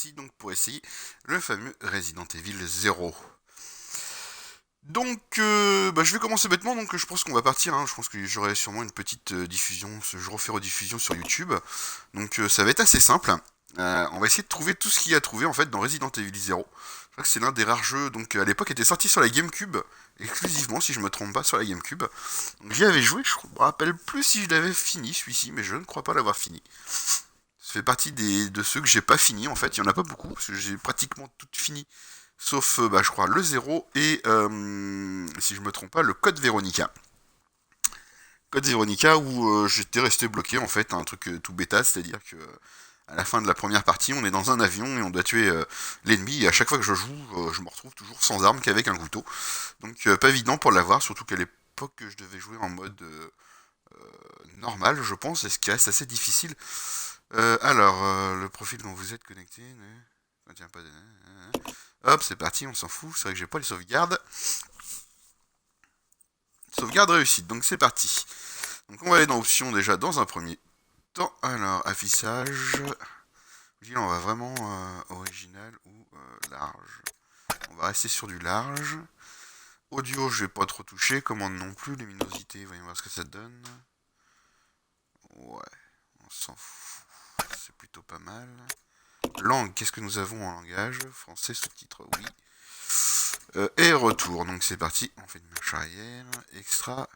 fois-ci donc pour essayer le fameux Resident Evil 0. Donc je vais commencer bêtement, donc je pense qu'on va partir, je pense que j'aurai sûrement une petite diffusion, je refais rediffusion sur YouTube, donc ça va être assez simple. On va essayer de trouver tout ce qu'il y a à trouver en fait dans Resident Evil 0. Je crois que c'est l'un des rares jeux, donc à l'époque était sorti sur la GameCube, exclusivement si je me trompe pas sur la GameCube. Donc j'y avais joué, je me rappelle plus si je l'avais fini celui-ci, mais je ne crois pas l'avoir fini. Ça fait partie de ceux que j'ai pas fini en fait, il y en a pas beaucoup, parce que j'ai pratiquement tout fini. Sauf, je crois, le 0 et, si je me trompe pas, le Code Veronica. Code Veronica où j'étais resté bloqué, en fait, un truc tout bêta, c'est-à-dire que à la fin de la première partie, on est dans un avion et on doit tuer l'ennemi, et à chaque fois que je joue, je me retrouve toujours sans arme qu'avec un couteau. Donc pas évident pour l'avoir, surtout qu'à l'époque, je devais jouer en mode normal, je pense, et ce qui reste assez difficile. Le profil dont vous êtes connecté... Contient pas de... Hop, c'est parti, on s'en fout, c'est vrai que j'ai pas les sauvegardes. Sauvegarde réussite, donc c'est parti. Donc on va aller dans options déjà dans un premier temps. Alors, affichage. On va vraiment original ou large. On va rester sur du large. Audio, je vais pas trop toucher. Commande non plus. Luminosité, voyons voir ce que ça donne. Ouais, on s'en fout. C'est plutôt pas mal. Langue, qu'est-ce que nous avons en langage? Français, sous-titres, oui. Et retour, donc c'est parti. On fait une marche arrière. Extra,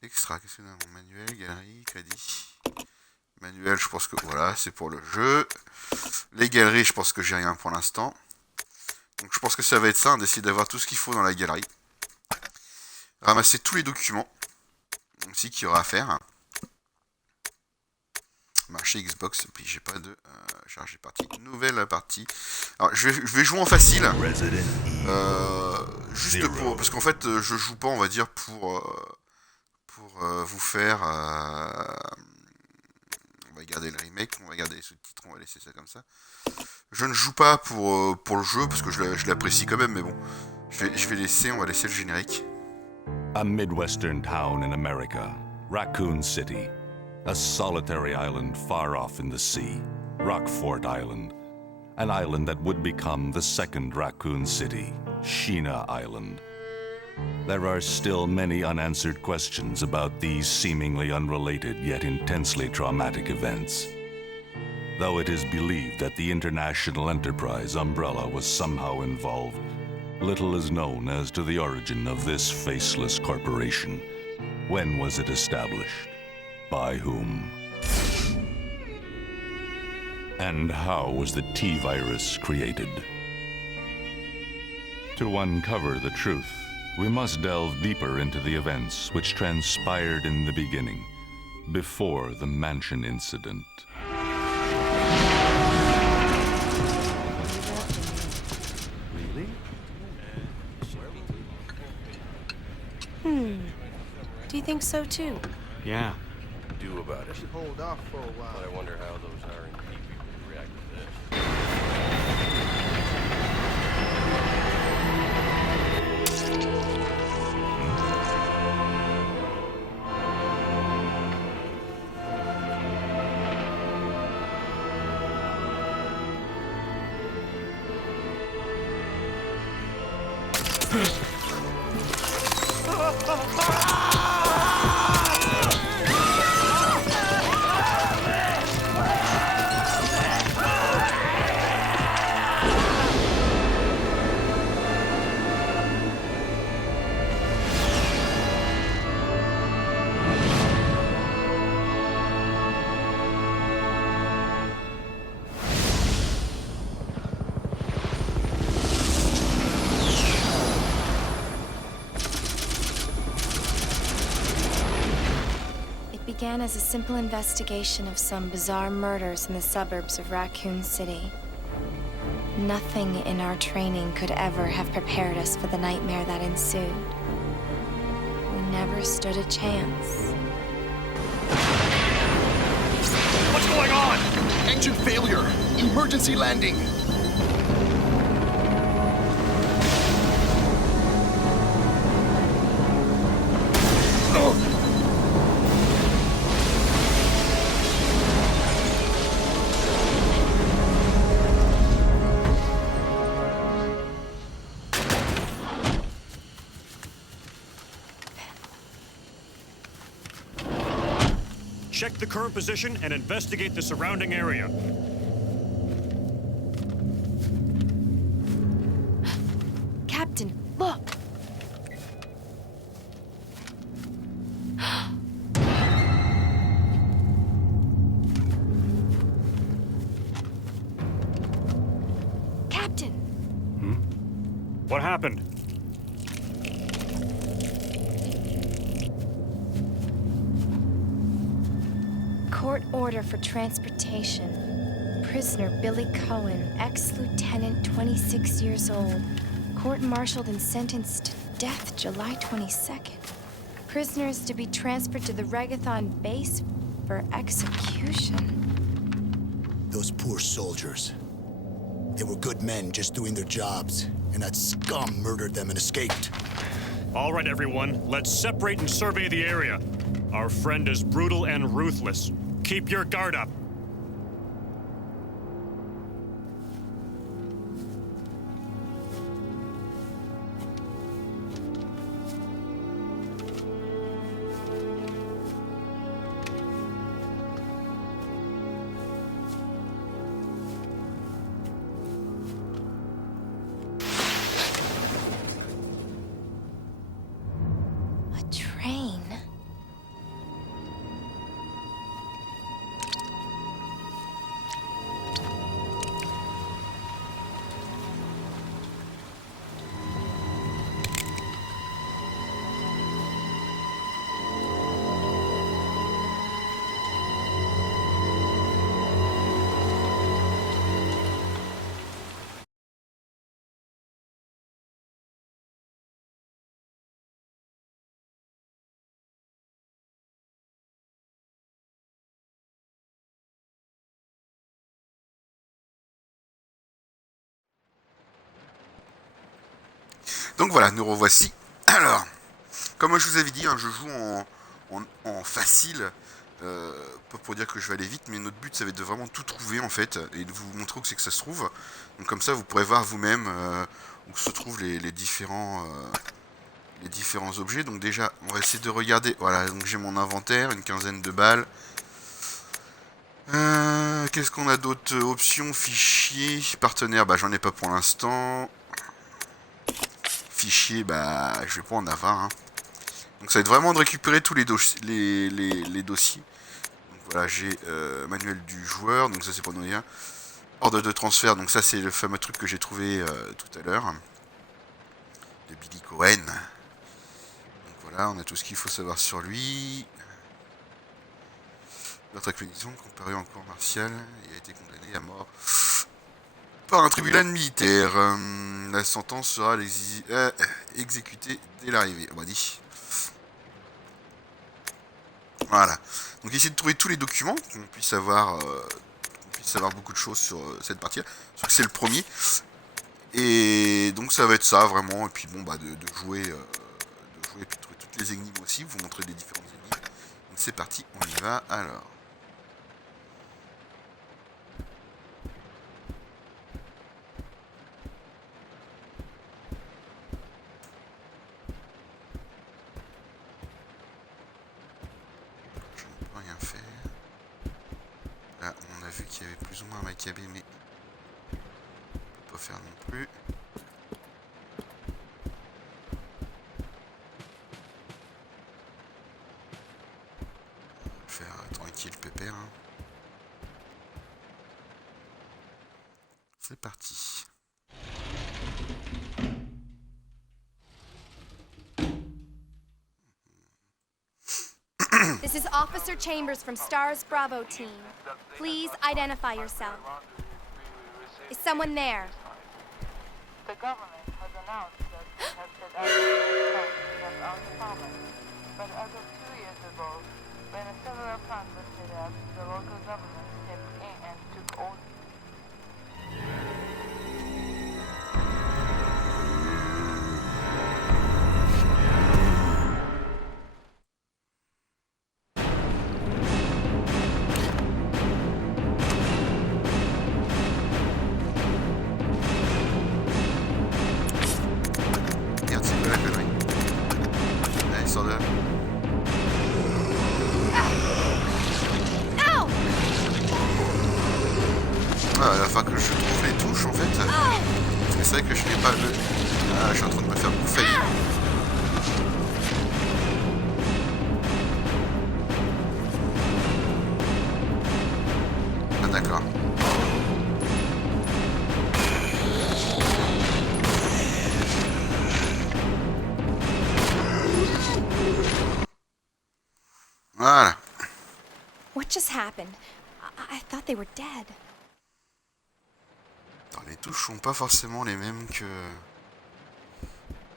qu'est-ce que nous avons? Manuel, galerie, crédit. Manuel, je pense que voilà, c'est pour le jeu. Les galeries, je pense que j'ai rien pour l'instant. Donc je pense que ça va être ça, d'essayer d'avoir tout ce qu'il faut dans la galerie. Ramasser tous les documents aussi qu'il y aura à faire. Marché Xbox, puis j'ai pas de charger partie. Nouvelle partie. Alors je vais jouer en facile. Juste pour. Parce qu'en fait je joue pas, on va dire, pour vous faire. On va garder le remake, on va garder les sous-titres, on va laisser ça comme ça. Je ne joue pas pour le jeu parce que je l'apprécie quand même, mais bon. On va laisser le générique. A Midwestern town in America, Raccoon City. A solitary island far off in the sea, Rockfort Island. An island that would become the second Raccoon City, Sheena Island. There are still many unanswered questions about these seemingly unrelated yet intensely traumatic events. Though it is believed that the International Enterprise umbrella was somehow involved, little is known as to the origin of this faceless corporation. When was it established? By whom? And how was the T-virus created? To uncover the truth, we must delve deeper into the events which transpired in the beginning, before the mansion incident. Do you think so too? Yeah. Do about it. Should hold off for a while. But I wonder how those R&D people would react to this. Began as a simple investigation of some bizarre murders in the suburbs of Raccoon City. Nothing in our training could ever have prepared us for the nightmare that ensued. We never stood a chance. What's going on? Engine failure. Emergency landing. Check the current position and investigate the surrounding area. Captain, look! Captain! What happened? Court order for transportation. Prisoner Billy Cohen, ex-lieutenant, 26 years old. Court-martialed and sentenced to death July 22nd. Prisoners to be transferred to the Regathon base for execution. Those poor soldiers. They were good men just doing their jobs, and that scum murdered them and escaped. All right, everyone, let's separate and survey the area. Our friend is brutal and ruthless. Keep your guard up. A train. Donc voilà, nous revoici. Alors, comme je vous avais dit, hein, je joue en facile, pas pour dire que je vais aller vite, mais notre but ça va être de vraiment tout trouver en fait, et de vous montrer où c'est que ça se trouve. Donc comme ça vous pourrez voir vous-même où se trouvent les différents objets. Donc déjà, on va essayer de regarder. Voilà, donc j'ai mon inventaire, une quinzaine de balles. Qu'est-ce qu'on a d'autre? Options, fichiers, partenaires, bah j'en ai pas pour l'instant. Fichiers, bah je vais pas en avoir. Hein. Donc ça va être vraiment de récupérer tous les dossiers. Donc voilà, j'ai manuel du joueur, donc ça c'est pour nous dire. Ordre de transfert, donc ça c'est le fameux truc que j'ai trouvé tout à l'heure. De Billy Cohen. Donc voilà, on a tout ce qu'il faut savoir sur lui. Notre accusation comparé en cour martiale, il a été condamné à mort par un tribunal militaire. La sentence sera exécutée dès l'arrivée. On m'a dit. Voilà. Donc essayez de trouver tous les documents, qu'on puisse avoir beaucoup de choses sur cette partie-là. Parce que c'est le premier. Et donc ça va être ça vraiment. Et puis bon bah de jouer et puis de trouver toutes les énigmes aussi. Vous montrer les différentes énigmes. Donc c'est parti, on y va alors. Rien faire. Là, on a vu qu'il y avait plus ou moins un macabé, mais on peut pas faire non plus. On va faire tranquille pépère. Hein. C'est parti. This is Officer Chambers from STARS Bravo team. Please identify yourself. Is someone there? The government has announced that it has set out to shut out the province. But as of 2 years ago, when several plans were set up, the local government stepped in and took all. Merde, c'est quoi la connerie? Allez, sors de là. falloir que je trouve les touches en fait. Parce que c'est vrai que je n'ai pas le... Ah, je suis en train de me faire bouffer. Ah d'accord. Voilà. What just happened? I thought they were dead. Alors, les touches sont pas forcément les mêmes que...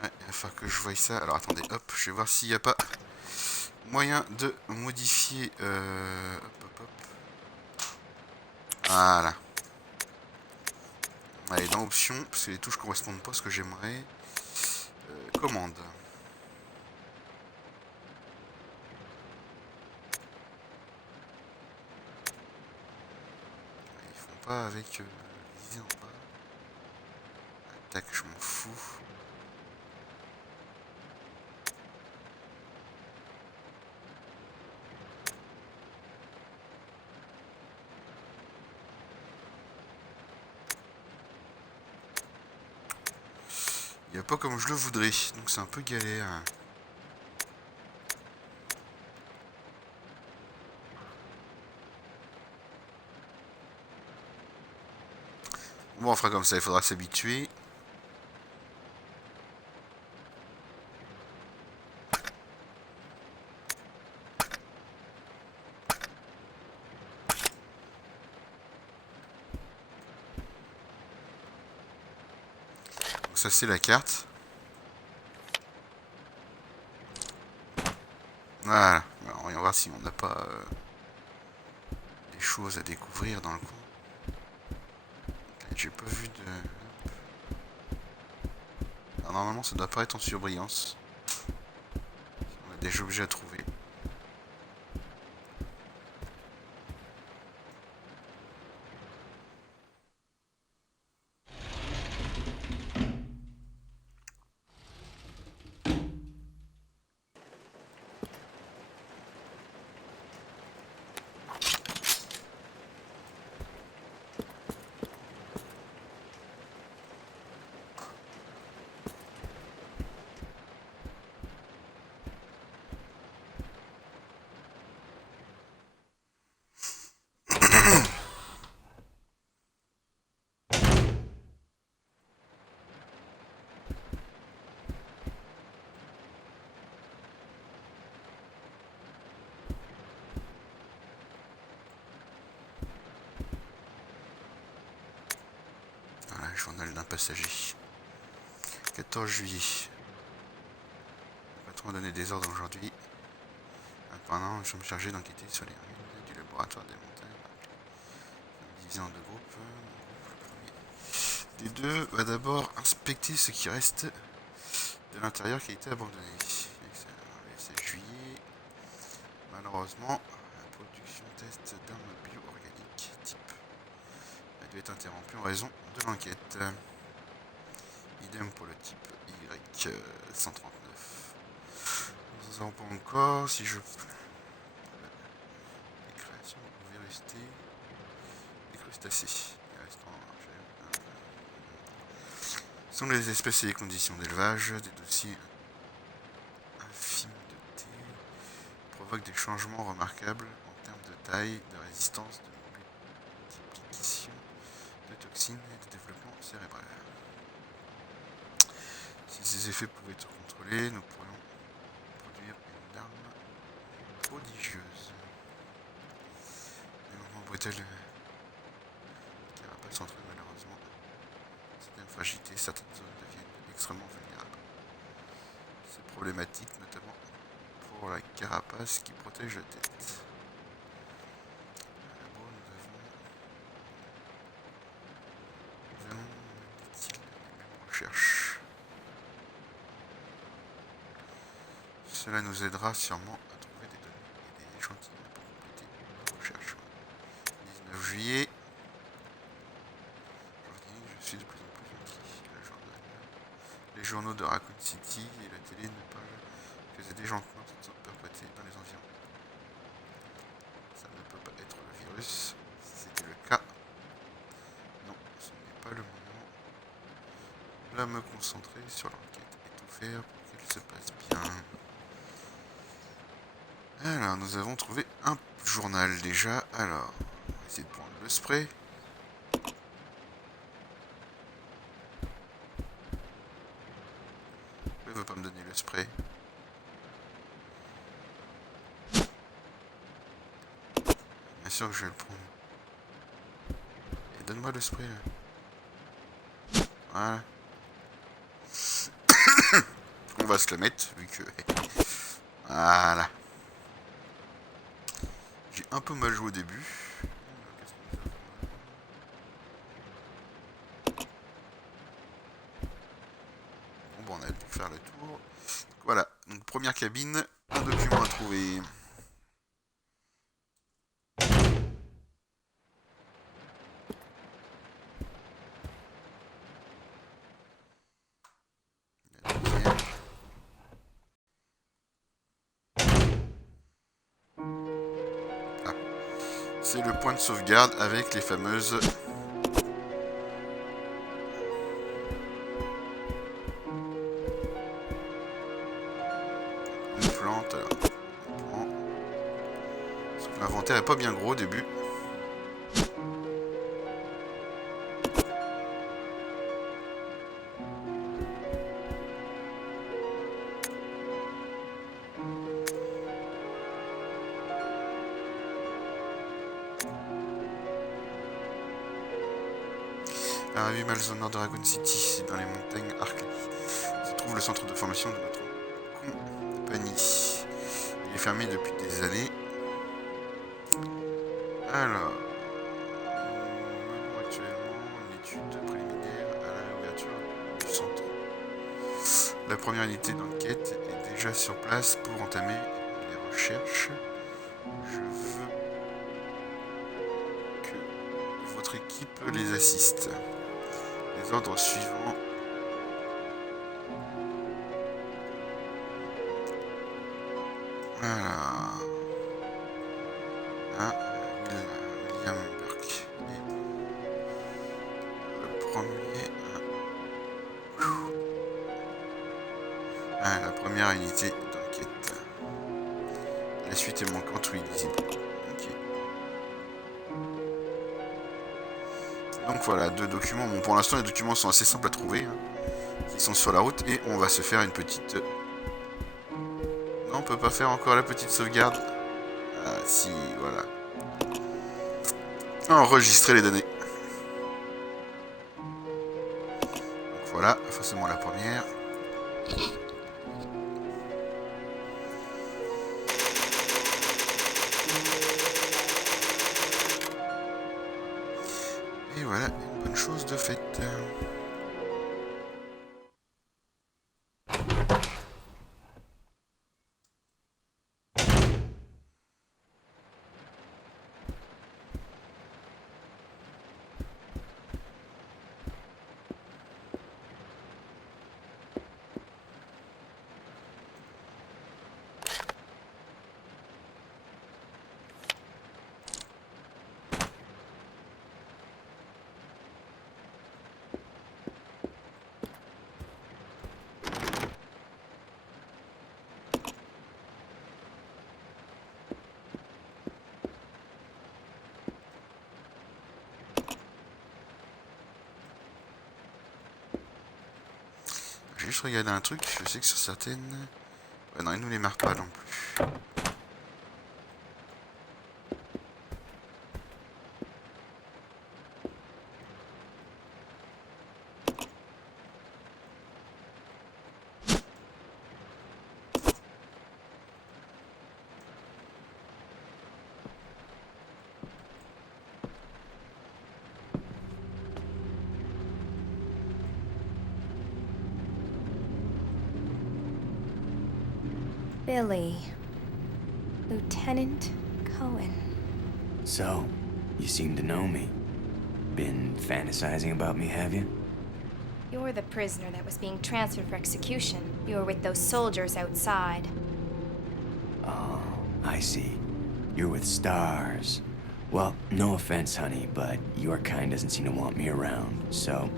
Ouais, il va falloir que je voie ça. Alors attendez, hop, je vais voir s'il n'y a pas moyen de modifier... Hop, hop, hop. Voilà. Allez, dans options, parce que les touches correspondent pas à ce que j'aimerais. Commande. Ils font pas avec visée en bas. Attaque, je m'en fous. Il n'y a pas comme je le voudrais, donc c'est un peu galère. Bon, on fera comme ça, il faudra s'habituer. Donc ça c'est la carte. Voilà. Alors, on va voir si on n'a pas des choses à découvrir dans le coin. J'ai pas vu de... Alors, normalement ça doit pas être en surbrillance. On a des objets à trouver. Journal d'un passager. 14 juillet. Le patron a donné des ordres aujourd'hui. Pendant, nous sommes chargés d'enquêter sur les ruines du laboratoire des montagnes. Divisé en deux groupes. Le premier des deux va d'abord inspecter ce qui reste de l'intérieur qui a été abandonné. C'est juillet. Malheureusement, la production test d'armes bio-organiques type a dû être interrompue en raison de l'enquête. Idem pour le type Y139. Nous n'en savons pas encore si je... Les créations de vérité. Les crustacés. Sont les espèces et les conditions d'élevage. Des dossiers infimes de thé provoquent des changements remarquables en termes de taille, de résistance, de multiplication, de toxines et de développement cérébral. Si ces effets pouvaient être contrôlés, nous pourrions produire une arme prodigieuse. Les mouvements brutaux de carapace s'entraînent malheureusement. Certaines fragilités, certaines zones deviennent extrêmement vulnérables. C'est problématique, notamment pour la carapace qui protège la tête. Bon, nous allons, dit-il, les mêmes recherches. Cela nous aidera sûrement à trouver des données et des échantillons pour compléter nos recherches. 19 juillet. Je suis de plus en plus gentil. Le journal. Les journaux de Raccoon City et la télé ne parlent que des déjantements sont perpétrés dans les environs. Ça ne peut pas être le virus. Si c'était le cas, non, va me concentrer sur l'enquête et tout faire pour qu'elle se passe bien. Alors, nous avons trouvé un journal déjà. Alors, on va essayer de prendre le spray. Pourquoi il veut pas me donner le spray? Bien sûr que je vais le prendre. Et donne-moi le spray là. Voilà. On va se le mettre vu que... Voilà. J'ai un peu mal joué au début. Bon, bon, on a dû faire le tour. Donc, voilà, donc première cabine, un document à trouver. La deuxième. C'est le point de sauvegarde avec les fameuses plantes. Alors, on prend. Sauf que l'inventaire est pas bien gros au début. À 8 miles au nord de Raccoon City, c'est dans les montagnes Arkley, se trouve le centre de formation de notre compagnie. Il est fermé depuis des années. Alors, nous menons actuellement une étude préliminaire à l'ouverture du centre. La première unité d'enquête est déjà sur place pour entamer les recherches. Je veux que votre équipe les assiste. Les ordres suivants. Voilà. Ah, William Burke. Et le premier. Ah, la première unité d'enquête. La suite est manquante ou illisible. Ok. Donc voilà, 2 documents. Bon, pour l'instant, les documents sont assez simples à trouver. Hein, qui sont sur la route. Et on va se faire une petite... Non, on peut pas faire encore la petite sauvegarde. Ah, si, voilà. Enregistrer les données. Donc voilà, forcément la première. Et voilà, une bonne chose de faite. J'ai juste regardé un truc, je sais que sur certaines... Ouais, non, ils nous les marquent pas non plus. Billy. Lieutenant Cohen. So, you seem to know me. Been fantasizing about me, have you? You're the prisoner that was being transferred for execution. You were with those soldiers outside. Oh, I see. You're with STARS. Well, no offense, honey, but your kind doesn't seem to want me around, so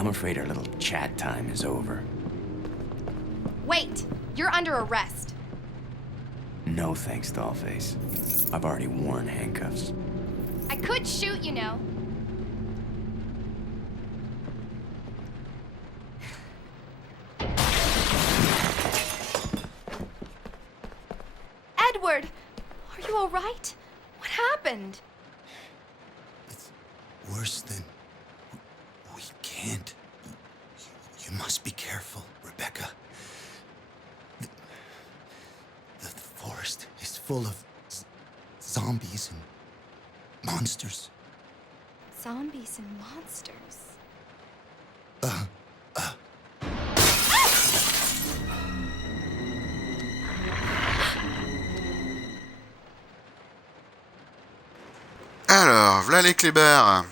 I'm afraid our little chat time is over. Wait! You're under arrest. No thanks, Dollface. I've already worn handcuffs. I could shoot, you know. Edward! Are you alright? What happened? It's worse than... We can't. You must be careful, Rebecca. The forest is full of zombies and monsters. Zombies and monsters. Alors, voilà les clébards.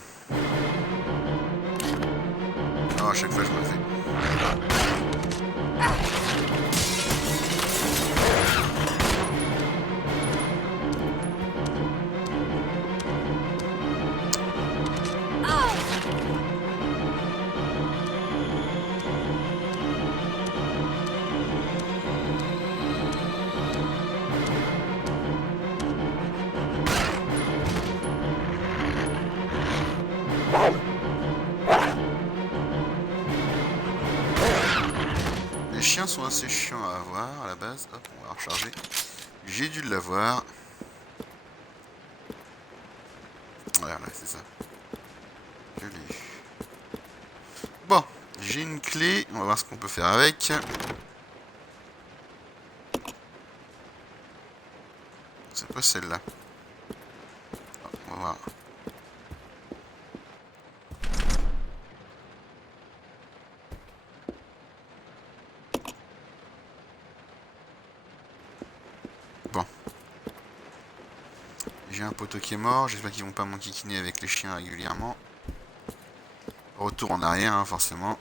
Oh, à chaque fois je me le fais. Les chiens sont assez chiants à avoir à la base. Hop, on va recharger. J'ai dû l'avoir. Voilà, c'est ça. Je l'ai eu. Bon, j'ai une clé. On va voir ce qu'on peut faire avec. C'est pas celle-là. On va voir. Bon. J'ai un poteau qui est mort. J'espère qu'ils vont pas m'enquiquiner avec les chiens régulièrement. Retour en arrière, hein, forcément.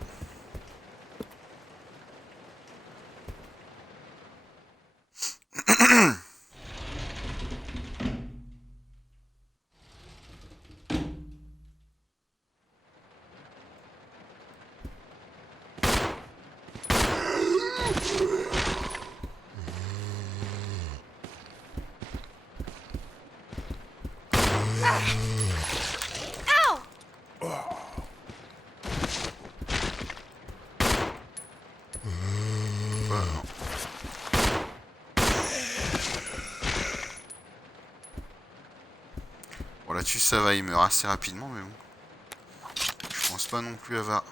Bon, là-dessus ça va, il meurt assez rapidement, mais bon. Je pense pas non plus avoir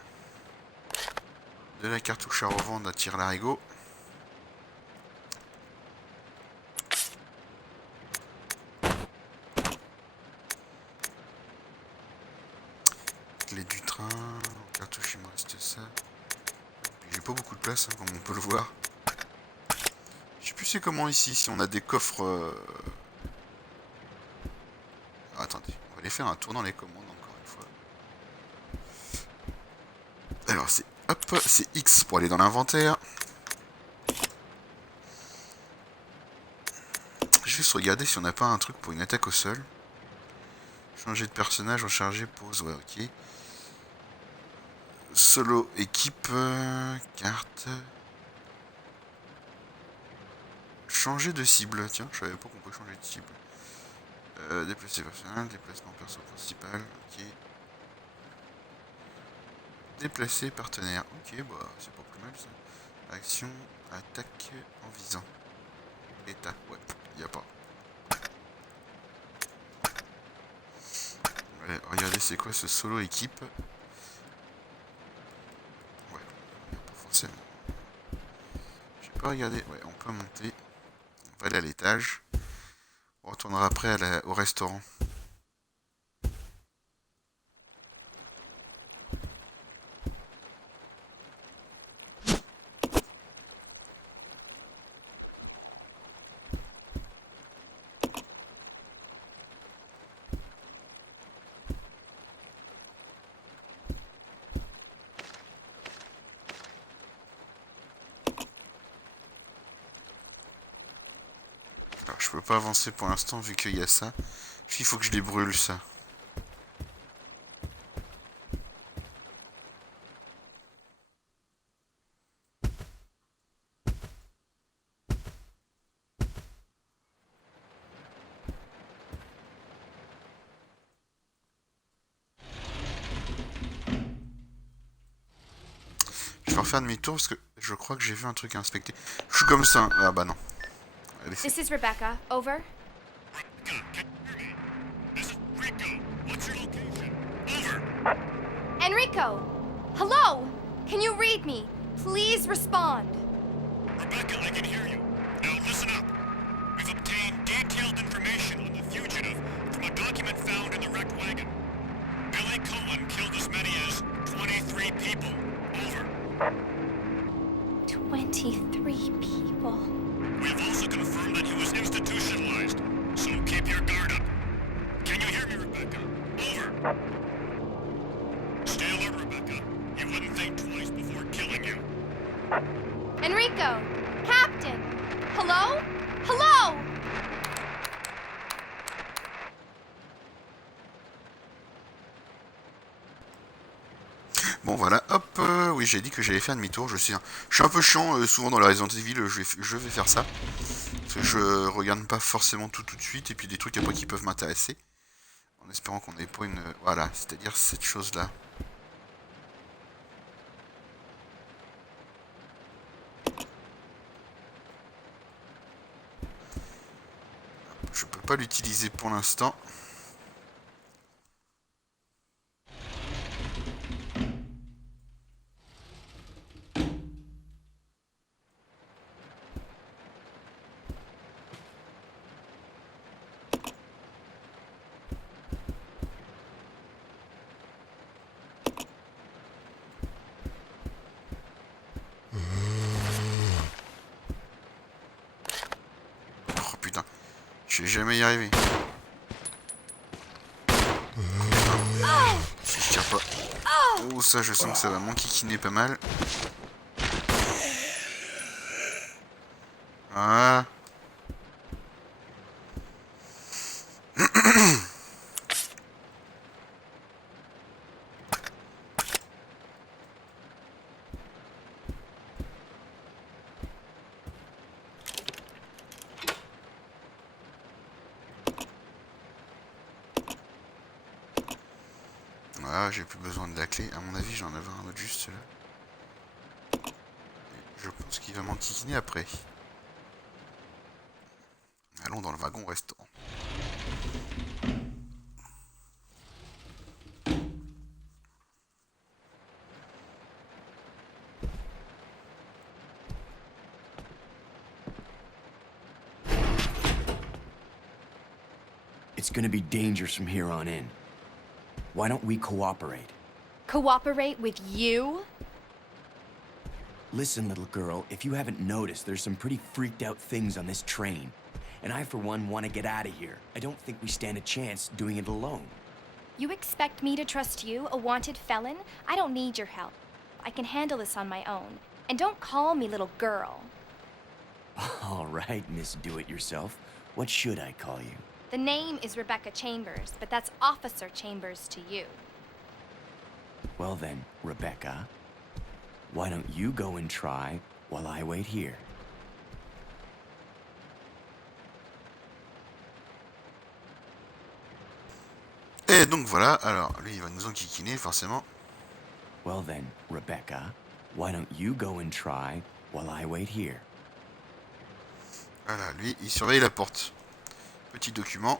de la cartouche à revendre à tire-larigot. Clé du train, cartouche il me reste ça. J'ai pas beaucoup de place, hein, comme on peut le voir. Je sais plus c'est comment ici, si on a des coffres... Ah, attendez, on va aller faire un tour dans les commandes encore une fois. Alors c'est... Hop, c'est X pour aller dans l'inventaire. Je vais juste regarder si on n'a pas un truc pour une attaque au sol. Changer de personnage, recharger, pause, ouais ok. Solo, équipe, carte. Changer de cible, tiens, je savais pas qu'on peut changer de cible. Déplacer personnel, déplacement perso principal, ok. Déplacer partenaire, ok, bah c'est pas plus mal ça. Action, attaque en visant. État, ouais, y a pas. Ouais, regardez c'est quoi ce solo équipe. Ouais, pas forcément. J'ai pas regardé, ouais, on peut monter. On va aller à l'étage. On retournera après au restaurant. Alors, je peux pas avancer pour l'instant vu qu'il y a ça. Il faut que je les brûle ça. faire demi-tour parce que je crois que j'ai vu un truc à inspecter. Je suis comme ça. Hein. Ah bah non. Allez, This is Rebecca. Over. Enrico! Hello! Can you read me? Please respond. Rebecca, I can hear you. Now listen up. We've obtained detailed information on the fugitive from a document found in the wrecked wagon. Billy Cohen killed as many as 23 people. Over. 23 people. We have also confirmed that he was institutionalized, so keep your guard up. Can you hear me, Rebecca? Over. Stay alert, Rebecca. He wouldn't think twice before killing you. Enrico! Captain! Hello? Hello! Bon voilà, hop, oui j'ai dit que j'allais faire demi-tour, je suis un peu chiant, souvent dans la Resident Evil, je vais faire ça. Parce que je regarde pas forcément tout de suite, et puis des trucs après qui peuvent m'intéresser. En espérant qu'on n'ait pas une... Voilà, c'est-à-dire cette chose-là. Je peux pas l'utiliser pour l'instant. Oh putain, je vais jamais y arriver. Si je tire pas. Oh ça je sens que ça va m'enquiquiner pas mal. Ah. Voilà, j'ai plus besoin de la clé. À mon avis, j'en avais un autre juste là. Et je pense qu'il va m'enquiquiner après. Allons dans le wagon restaurant. It's gonna be dangerous from here on in. Why don't we cooperate? Cooperate with you? Listen, little girl, if you haven't noticed, there's some pretty freaked out things on this train. And I, for one, want to get out of here. I don't think we stand a chance doing it alone. You expect me to trust you, a wanted felon? I don't need your help. I can handle this on my own. And don't call me little girl. All right, Miss Do-It-Yourself. What should I call you? The name is Rebecca Chambers, but that's Officer Chambers to you. Well then, Rebecca, why don't you go and try while I wait here? Et donc voilà, alors lui il va nous enquiquiner forcément. Well then, Rebecca, why don't you go and try while I wait here? Voilà, lui il surveille la porte. Petit document.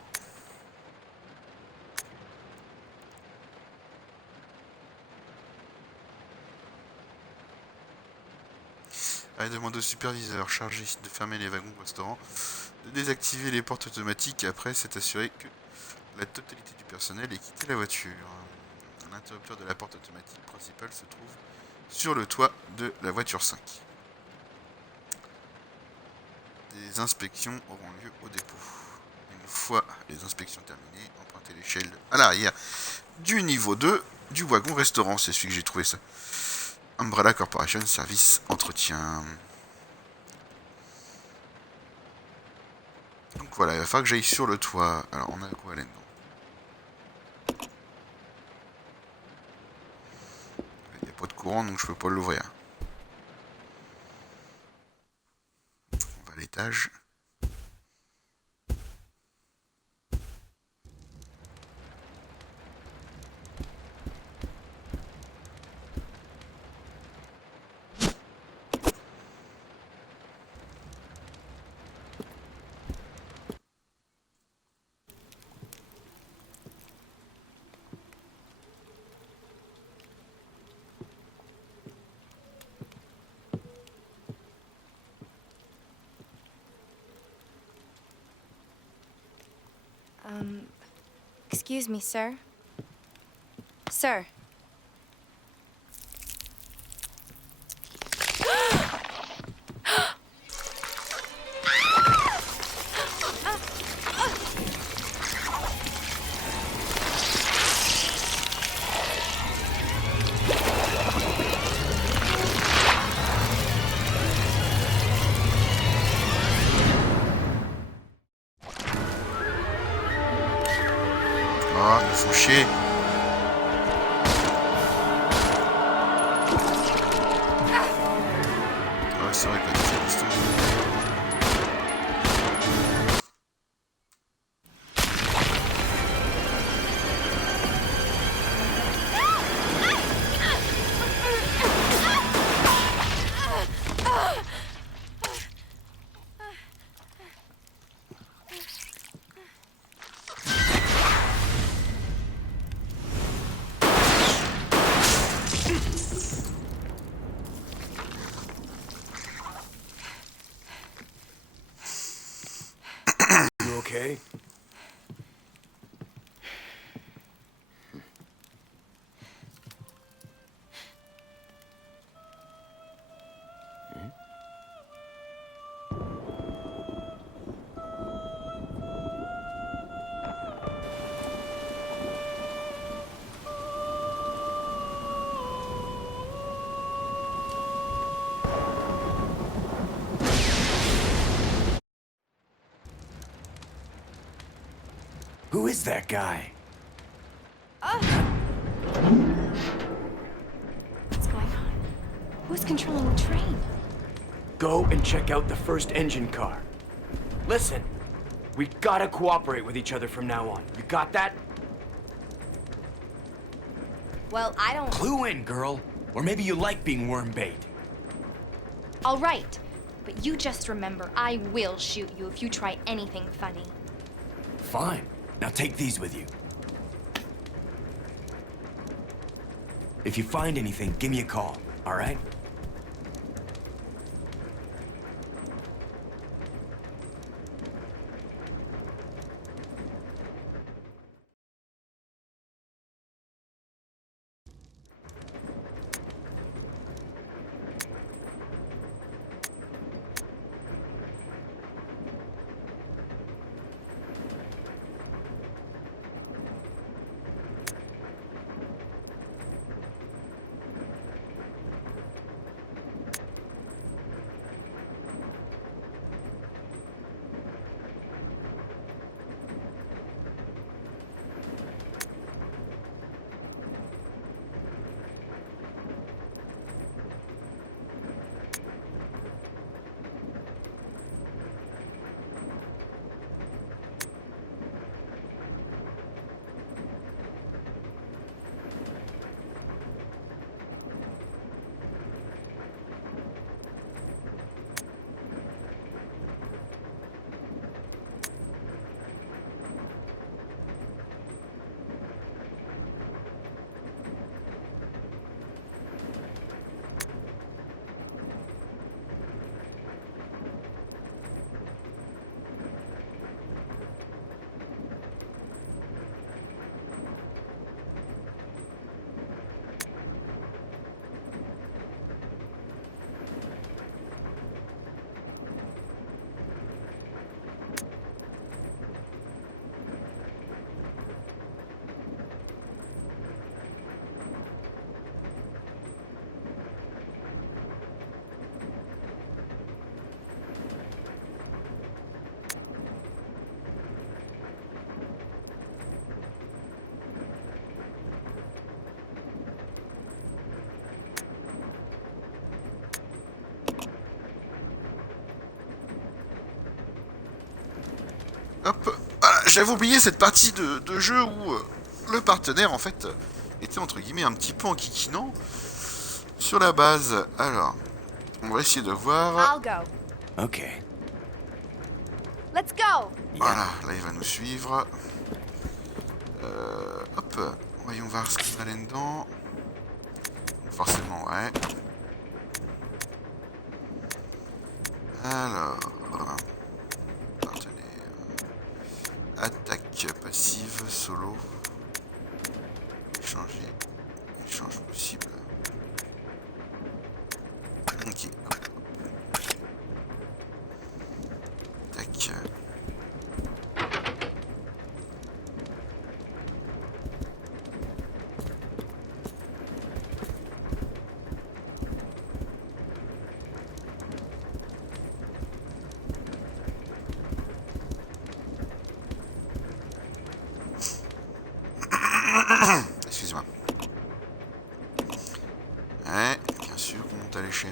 Allez, demande au superviseur chargé de fermer les wagons restaurants, de désactiver les portes automatiques et après s'est assuré que la totalité du personnel ait quitté la voiture. L'interrupteur de la porte automatique principale se trouve sur le toit de la voiture 5. Des inspections auront lieu au dépôt. Une fois les inspections terminées, empruntez l'échelle à l'arrière du niveau 2 du wagon restaurant. C'est celui que j'ai trouvé ça. Umbrella Corporation, service entretien. Donc voilà, il va falloir que j'aille sur le toit. Alors on a quoi là-dedans? Il n'y a pas de courant donc je peux pas l'ouvrir. On va à l'étage. Excuse me, sir. Sir. Ah, ils me font chier. Ouais, c'est vrai que c'est costaud. You okay? Who is that guy? What's going on? Who's controlling the train? Go and check out the first engine car. Listen, we gotta cooperate with each other from now on. You got that? Well, I don't... Clue in, girl. Or maybe you like being worm bait. All right. But you just remember, I will shoot you if you try anything funny. Fine. Now take these with you. If you find anything, give me a call, all right? Hop, voilà, j'avais oublié cette partie de jeu où le partenaire en fait était entre guillemets un petit peu enquiquinant sur la base. Alors, on va essayer de voir. I'll go. Okay. Let's go. Voilà, là il va nous suivre. Hop, voyons voir ce qu'il va là-dedans. Forcément, ouais. Alors, partenaire. Attaquer. attaque passive, solo. Échanger. Échange possible. Ok. Hop. Tac. Excuse-moi. Ouais, bien sûr qu'on monte à l'échelle.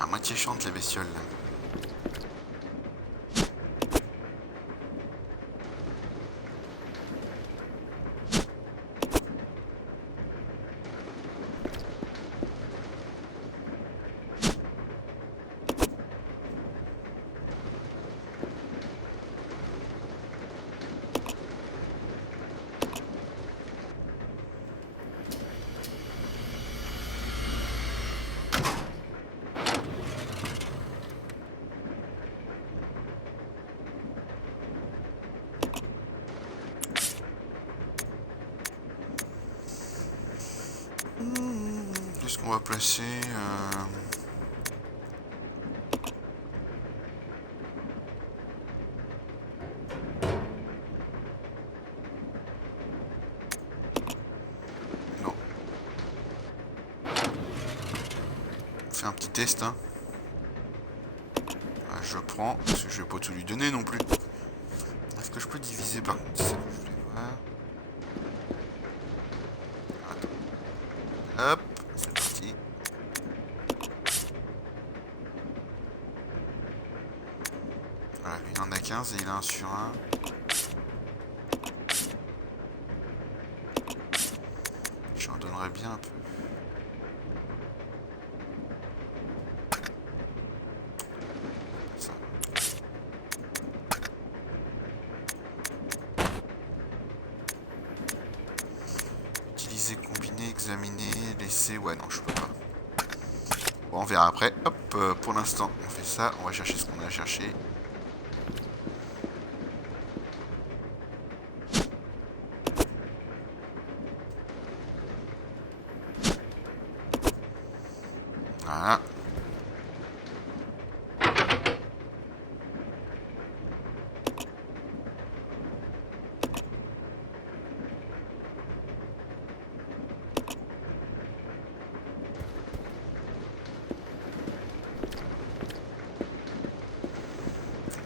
À moitié chante les bestioles là. Qu'est-ce qu'on va placer Non. On fait un petit test, hein. Ouais, je prends, parce que je vais pas tout lui donner non plus. Est-ce que je peux diviser par contre? C'est ça que je voulais voir. Attends. Hop, c'est parti. Voilà, lui il en a 15 et il a un sur 1. J'en donnerais bien un peu. Ça. Utiliser, combiner, examiner, laisser... Ouais, non, je peux pas. Bon, on verra après. Hop, pour l'instant, on fait ça. On va chercher ce qu'on a cherché. Voilà.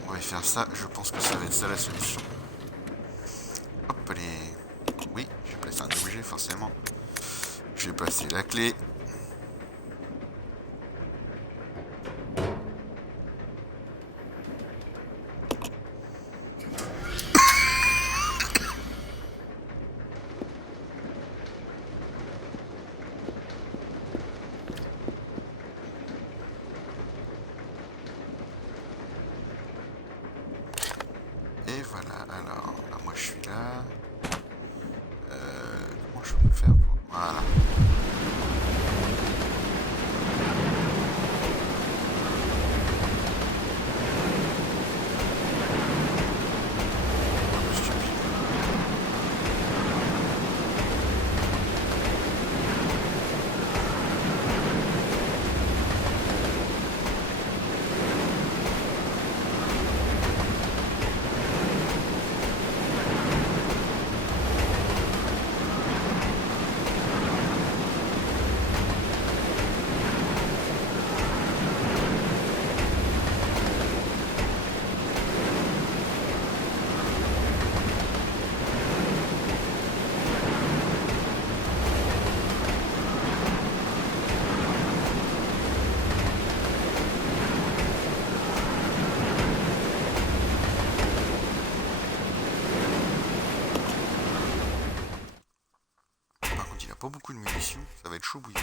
On va faire ça, je pense que ça va être ça la solution. Hop, allez. Oui, je vais placer un objet forcément. Je vais placer la clé. Et voilà, alors là, moi je suis là. Comment je peux faire pour... Voilà. Un peu stupide. pas beaucoup de munitions, ça va être chaud bouillant.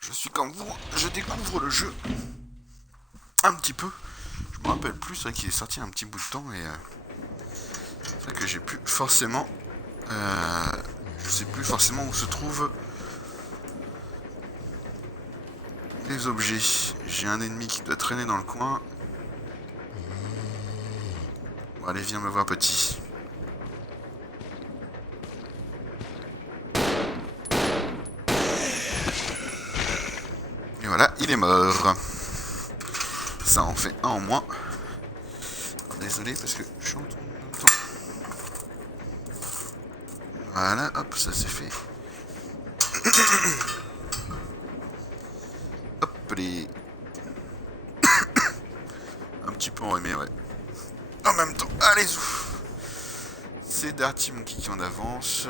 Je suis comme vous, je découvre le jeu un petit peu. Je me rappelle plus, c'est vrai qu'il est sorti un petit bout de temps et c'est vrai que j'ai plus forcément, je sais plus forcément où se trouvent les objets. J'ai un ennemi qui doit traîner dans le coin. Bon, allez, viens me voir, petit. Et voilà, il est mort. Ça en fait un en moins. Désolé parce que je suis en même temps. Voilà, hop, ça c'est fait. Hop, les... un petit peu enrhumé, ouais. En même temps, allez, ouf. C'est Darty Monkey qui en avance.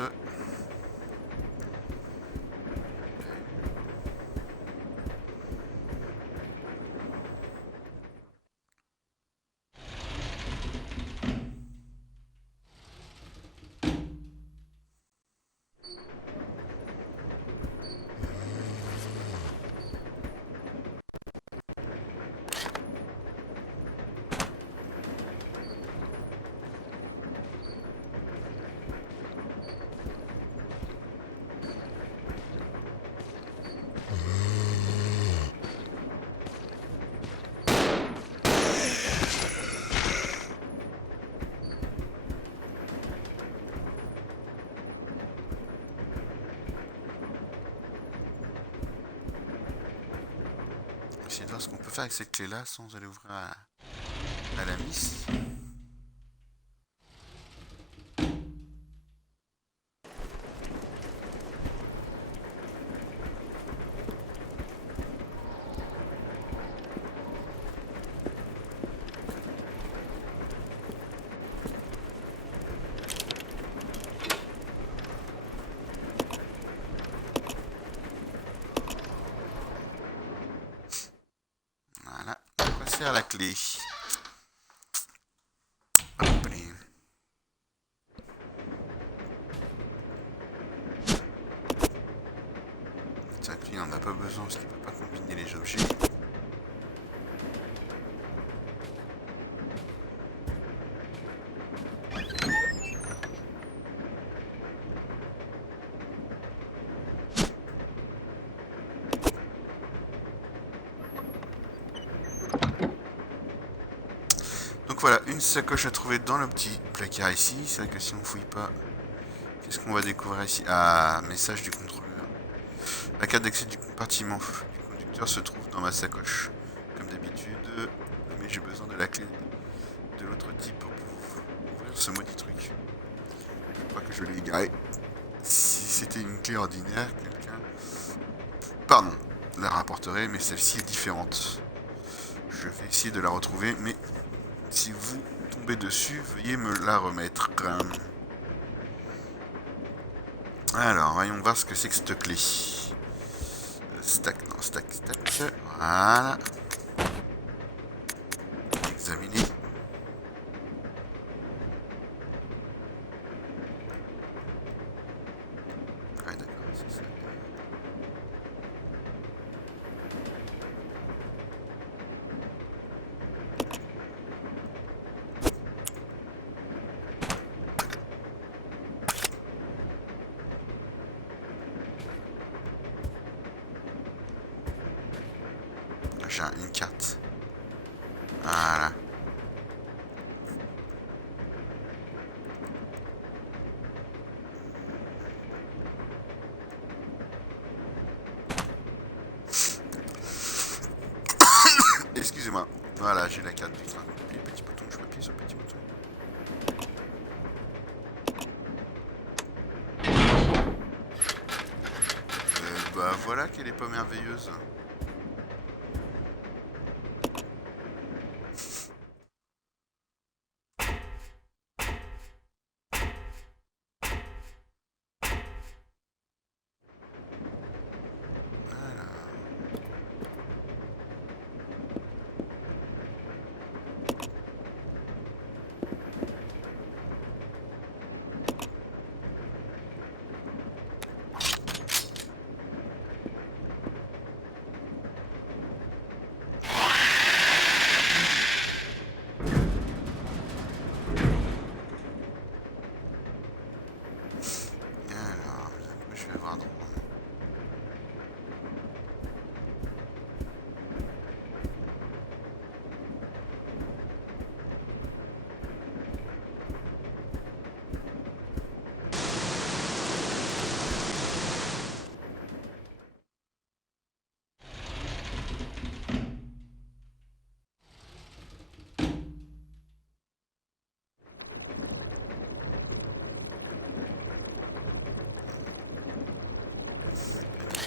Essayer de voir ce qu'on peut faire avec cette clé là sans aller ouvrir à la miss. Voilà, on va passer à la clé. Hop, allez. Sa clé, on n'a pas besoin parce qu'il ne peut pas combiner les objets. Donc voilà, une sacoche à trouver dans le petit placard ici. C'est vrai que si on fouille pas, qu'est-ce qu'on va découvrir ici? Ah, message du contrôleur. La carte d'accès du compartiment du conducteur se trouve dans ma sacoche. Comme d'habitude, mais j'ai besoin de la clé de l'autre type pour pouvoir ouvrir ce maudit truc. Je crois que je l'ai égaré. Si c'était une clé ordinaire, quelqu'un... Pardon, la rapporterait, mais celle-ci est différente. Je vais essayer de la retrouver, mais si vous tombez dessus, veuillez me la remettre. Alors, voyons voir ce que c'est que cette clé. Stack, non, stack. Voilà. Examiner. Ouais, d'accord, c'est ça. J'ai une carte. Voilà. Excusez-moi. Voilà, j'ai la carte du train. Petit bouton, je peux appuyer sur le petit bouton. Bah voilà qu'elle est pas merveilleuse. Alors, je vais voir.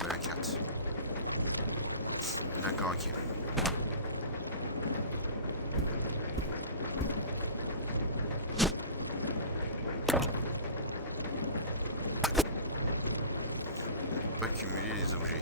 La carte. D'accord, ok. On peut pas cumuler les objets.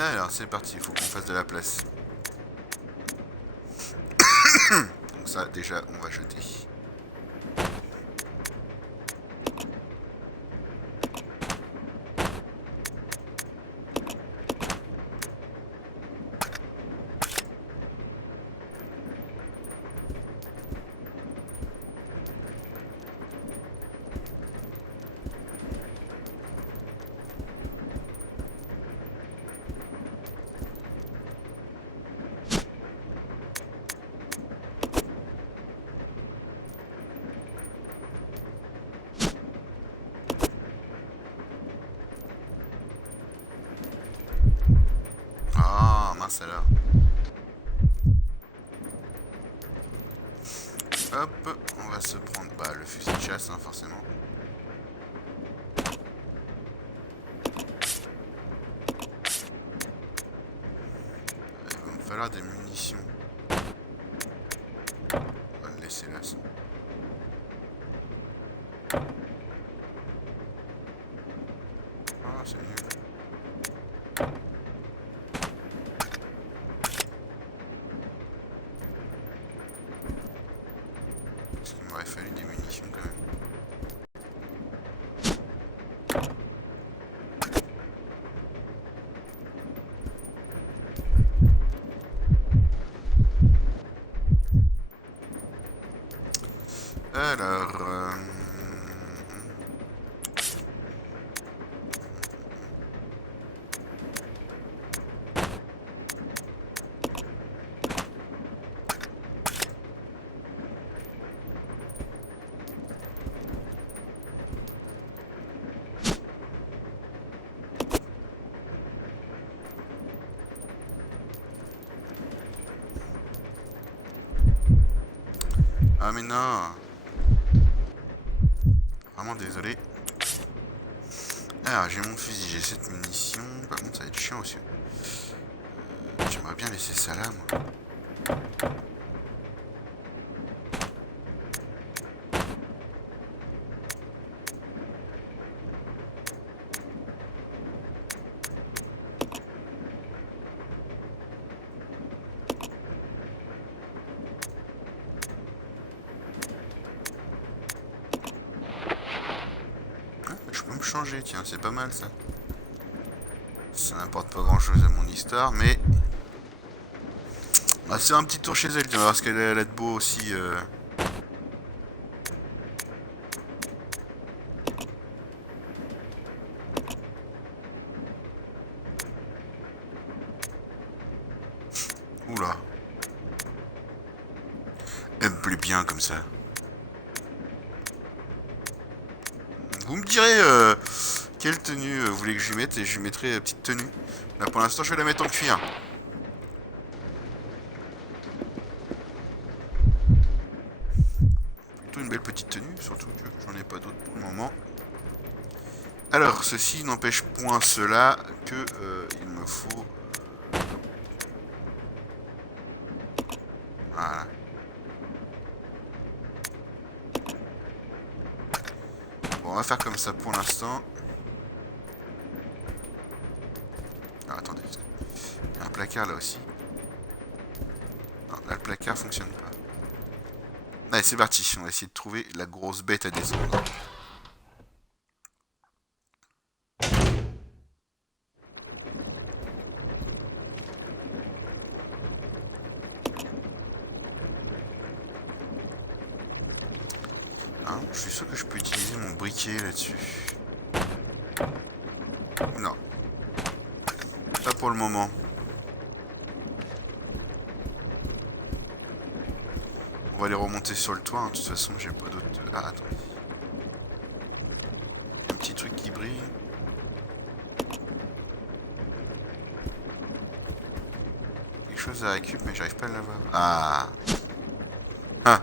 Alors c'est parti, il faut qu'on fasse de la place. Donc ça déjà on va jeter. Ah, mince alors. Hop, on va se prendre le fusil de chasse, hein, forcément. Il va me falloir des munitions. On va le laisser là. Ça. Ah, c'est nul. Il m'aurait fallu des munitions quand même. Alors... Ah mais non. Vraiment désolé. Alors j'ai mon fusil, j'ai cette munition. Par contre ça va être chiant aussi. J'aimerais bien laisser ça là moi. Je peux me changer, tiens, c'est pas mal ça. Ça n'apporte pas grand chose à mon histoire, mais... On va faire un petit tour chez elle, tu vas voir ce qu'elle a de beau aussi. Oula. Elle me plaît bien comme ça. Vous me direz quelle tenue vous voulez que je lui mette et je lui mettrai la petite tenue. Là pour l'instant je vais la mettre en cuir. Plutôt une belle petite tenue, surtout que j'en ai pas d'autres pour le moment. Alors ceci n'empêche point cela que il me faut... Voilà. Bon, on va faire comme ça pour l'instant. Ah, attendez, il y a un placard là aussi. Non, là le placard fonctionne pas. Allez, c'est parti, on va essayer de trouver la grosse bête à descendre. Hein, je suis sûr que je peux utiliser mon briquet là-dessus. Non. Pas pour le moment. On va aller remonter sur le toit, hein. De toute façon j'ai pas d'autre... Ah attends. Un petit truc qui brille. Quelque chose à récup mais j'arrive pas à l'avoir. Ah. Ah.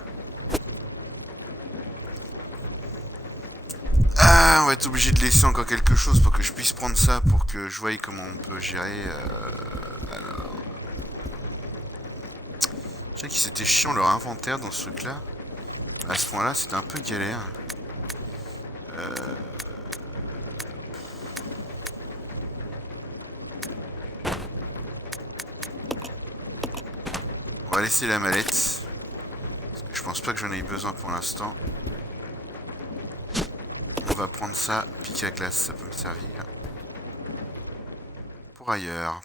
Ah, on va être obligé de laisser encore quelque chose pour que je puisse prendre ça, pour que je voie comment on peut gérer. Alors... Je sais que c'était chiant leur inventaire dans ce truc-là. À ce point-là, c'était un peu galère. On va laisser la mallette. Parce que je pense pas que j'en ai eu besoin pour l'instant. On va prendre ça, pique à glace, ça peut me servir. Pour ailleurs.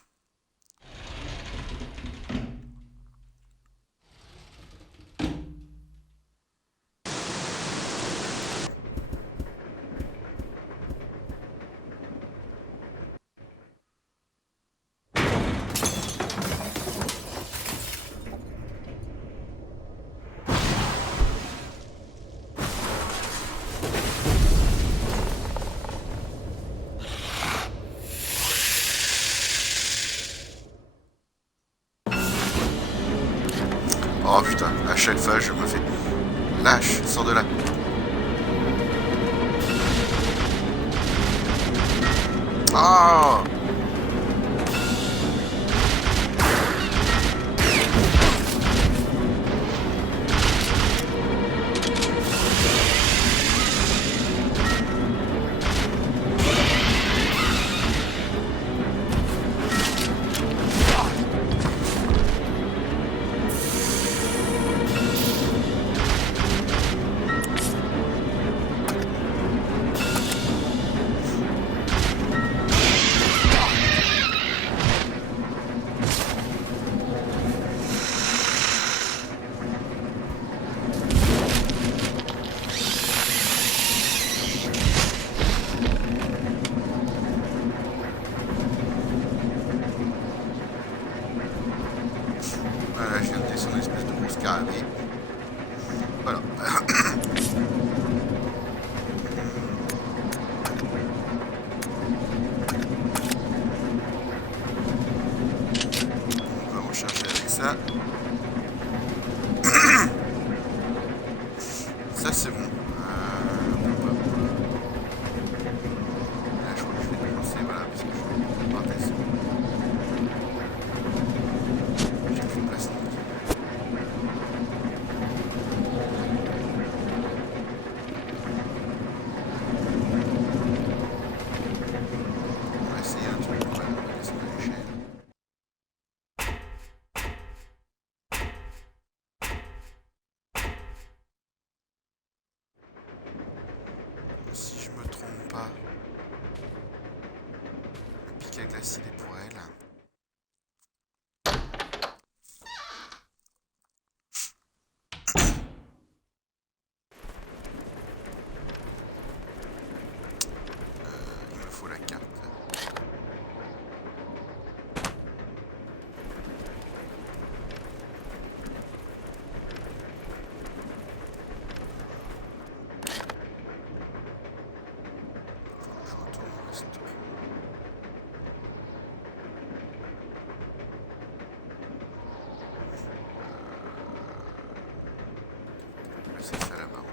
Oh putain, à chaque fois je me fais... Lâche, sors de là. Ah! si je me trompe pas, le pic à glace il est pour elle. Il me faut la carte. Je retourne au restaurant. C'est ça là-bas.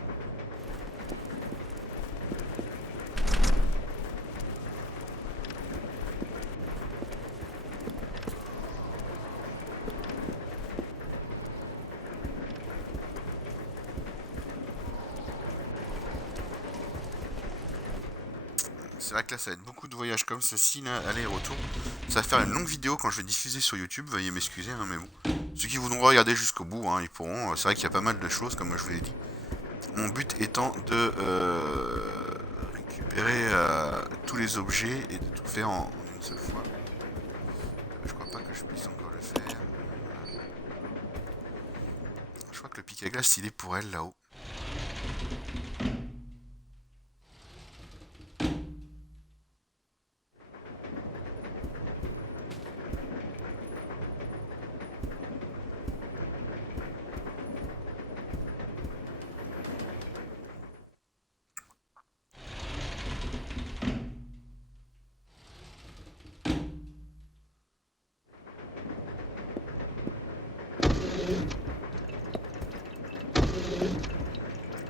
C'est vrai que là ça va être beaucoup de voyages comme ceci là, aller-retour. Ça va faire une longue vidéo quand je vais diffuser sur YouTube, veuillez m'excuser hein, mais bon. Ceux qui voudront regarder jusqu'au bout, hein, ils pourront. C'est vrai qu'il y a pas mal de choses comme je vous l'ai dit. Mon but étant de récupérer tous les objets et de tout faire en une seule fois. Je crois pas que je puisse encore le faire. Je crois que le pic à glace il est pour elle là-haut.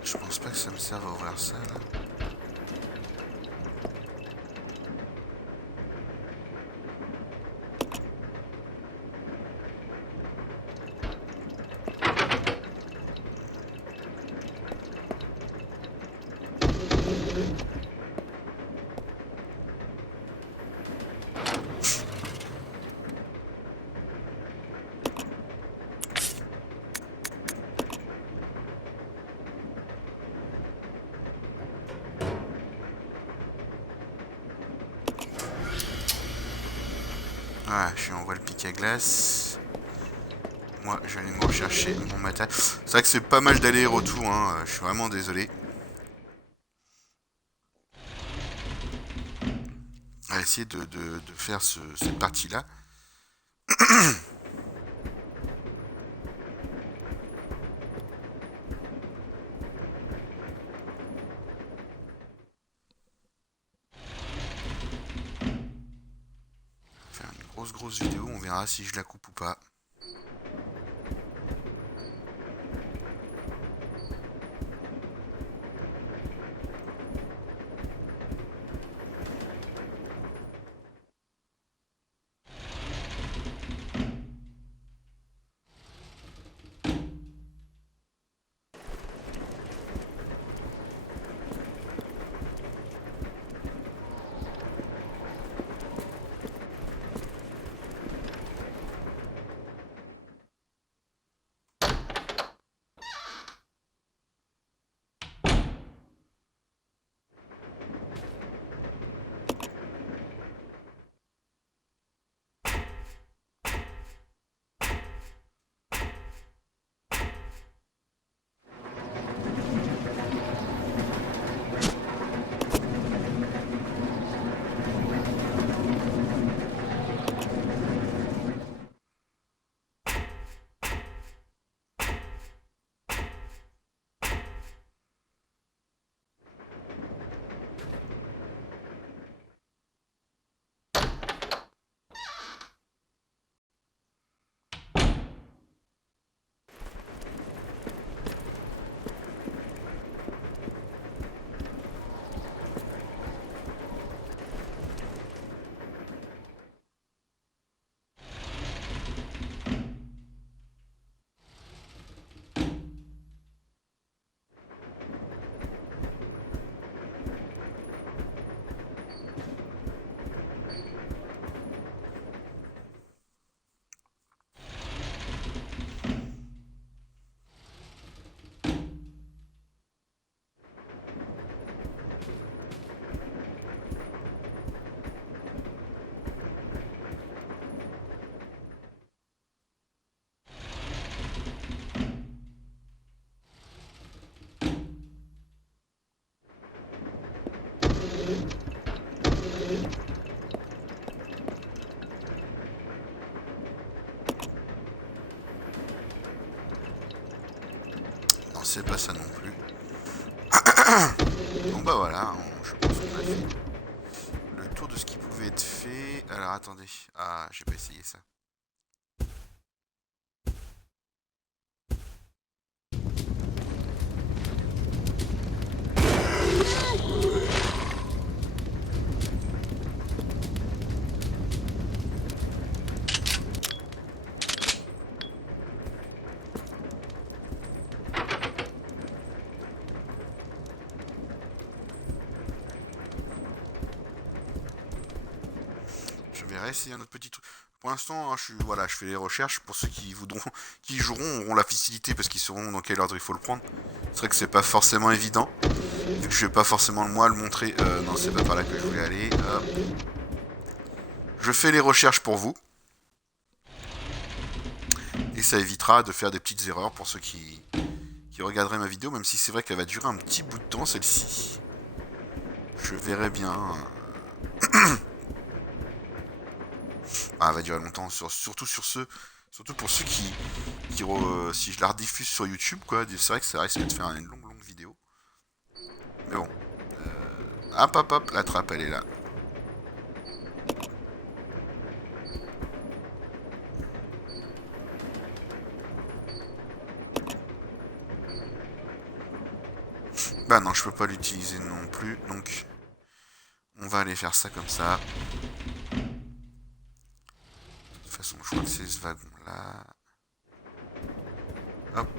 Je pense pas que ça me serve à ouvrir ça là. Voilà, je envoie le pic à glace. Moi, je vais aller me rechercher mon matériel. C'est vrai que c'est pas mal d'aller et retour, hein. Je suis vraiment désolé. On va essayer de faire cette partie-là. Grosse vidéo, on verra si je la coupe ou pas. c'est pas ça non plus. Bon bah voilà, je pense qu'on a fait le tour de ce qui pouvait être fait. Alors attendez, ah j'ai pas essayé ça. Je verrai s'il y a un autre petit truc. Pour l'instant, hein, je fais les recherches. Pour ceux qui voudront, qui joueront, auront la facilité parce qu'ils sauront dans quel ordre il faut le prendre. C'est vrai que c'est pas forcément évident. Vu que je vais pas forcément moi le montrer. Non, c'est pas par là que je voulais aller. Hop. Je fais les recherches pour vous. Et ça évitera de faire des petites erreurs pour ceux qui regarderaient ma vidéo. Même si c'est vrai qu'elle va durer un petit bout de temps, celle-ci. Je verrai bien. Ah, elle va durer longtemps, surtout pour ceux qui si je la rediffuse sur YouTube, quoi, c'est vrai que ça risque de faire une longue vidéo. Mais bon. Hop, la trappe, elle est là. Bah non, je peux pas l'utiliser non plus, donc on va aller faire ça comme ça. De toute façon, je crois que c'est ce wagon-là. Hop.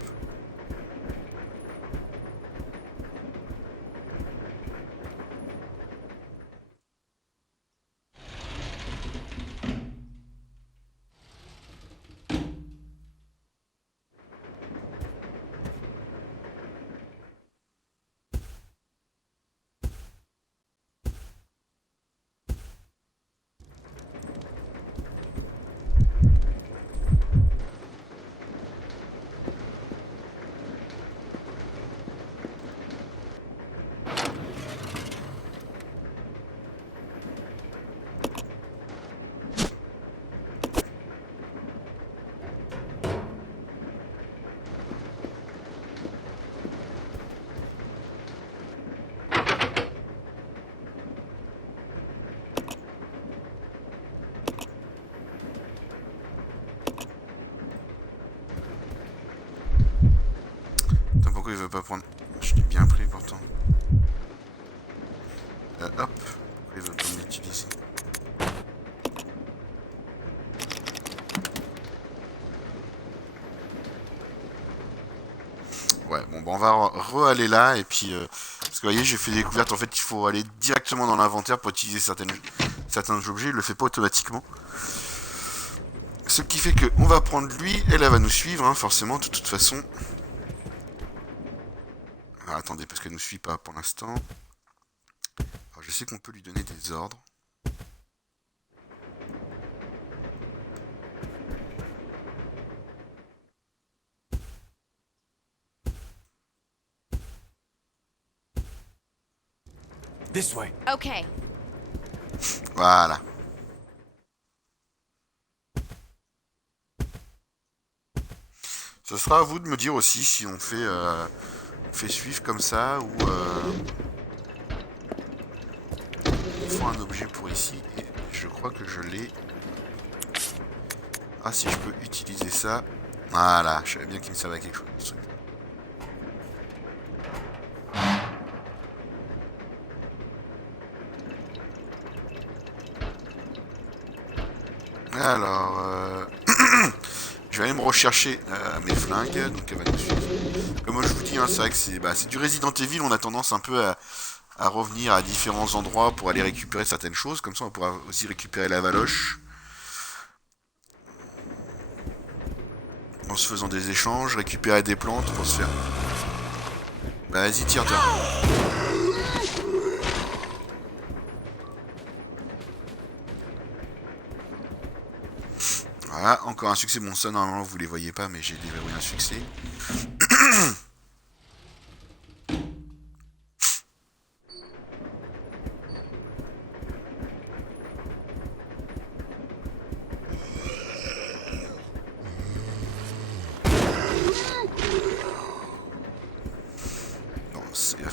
Pourquoi il veut pas prendre... Je l'ai bien pris pourtant. Hop. Pourquoi il veut pas m'utiliser? Ouais, bon bah on va re-aller là et puis... parce que vous voyez, j'ai fait des découvertes. En fait, il faut aller directement dans l'inventaire pour utiliser certains objets. Il le fait pas automatiquement. Ce qui fait que on va prendre lui, elle va nous suivre, hein, forcément, de toute façon. Ah, attendez, parce qu'elle ne nous suit pas pour l'instant. Alors, je sais qu'on peut lui donner des ordres. This way. Okay. Voilà. Ce sera à vous de me dire aussi si on fait suivre comme ça ou il faut un objet pour ici et je crois que je l'ai. Ah, si je peux utiliser ça. Voilà, je savais bien qu'il me servait à quelque chose. Alors, je vais aller me rechercher mes flingues, donc elle va nous suivre. Comme je vous dis, hein, c'est vrai que c'est du Resident Evil, on a tendance un peu à revenir à différents endroits pour aller récupérer certaines choses, comme ça on pourra aussi récupérer la valoche. En se faisant des échanges, récupérer des plantes pour se faire... Bah vas-y, tire-toi. Voilà, encore un succès. Bon, ça, normalement, vous les voyez pas, mais j'ai déverrouillé un succès.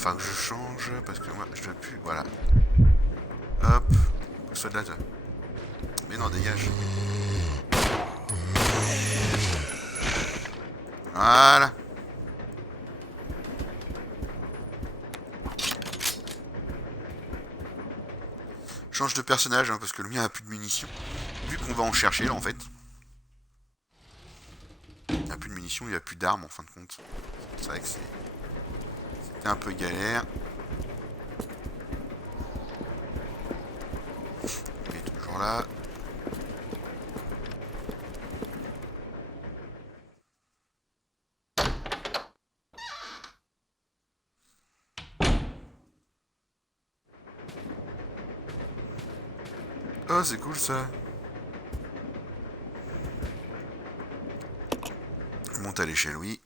falloir que je change parce que moi je dois plus. Voilà. Hop. Soit de là. Mais non, dégage. Voilà. Change de personnage hein, parce que le mien a plus de munitions. Vu qu'on va en chercher là en fait. Il a plus de munitions, il a plus d'armes en fin de compte. C'est vrai que c'était un peu galère. Il est toujours là. Oh, c'est cool ça. Je monte à l'échelle, oui.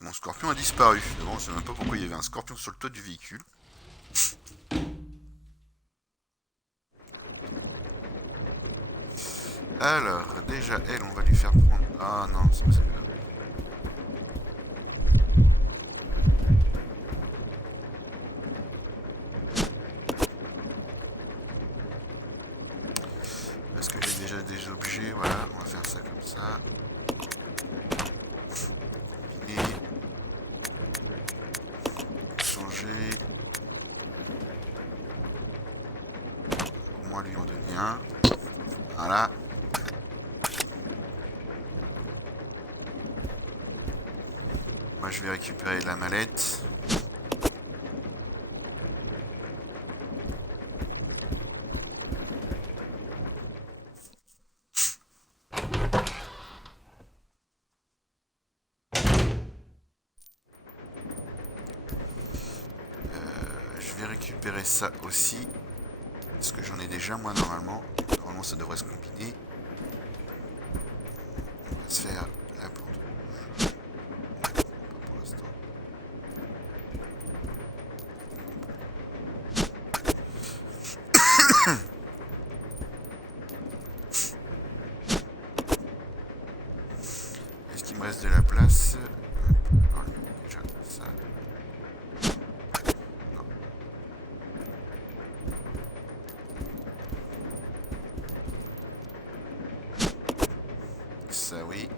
Mon scorpion a disparu. Bon, je sais même pas pourquoi il y avait un scorpion sur le toit du véhicule. Alors, déjà, elle, on va lui faire prendre... Ah non, c'est pas celle-là. Parce que j'ai déjà des objets, voilà, on va faire ça comme ça. Combiner. Changer. Au moins lui en donner un. Voilà. Moi je vais récupérer la mallette. Je vais récupérer ça aussi. Parce que j'en ai déjà moi normalement. Normalement ça devrait se combiner. On va se faire la plante rouge. Pas pour l'instant. Est-ce qu'il me reste de la place? Alors, déjà ça. Non. Ça oui.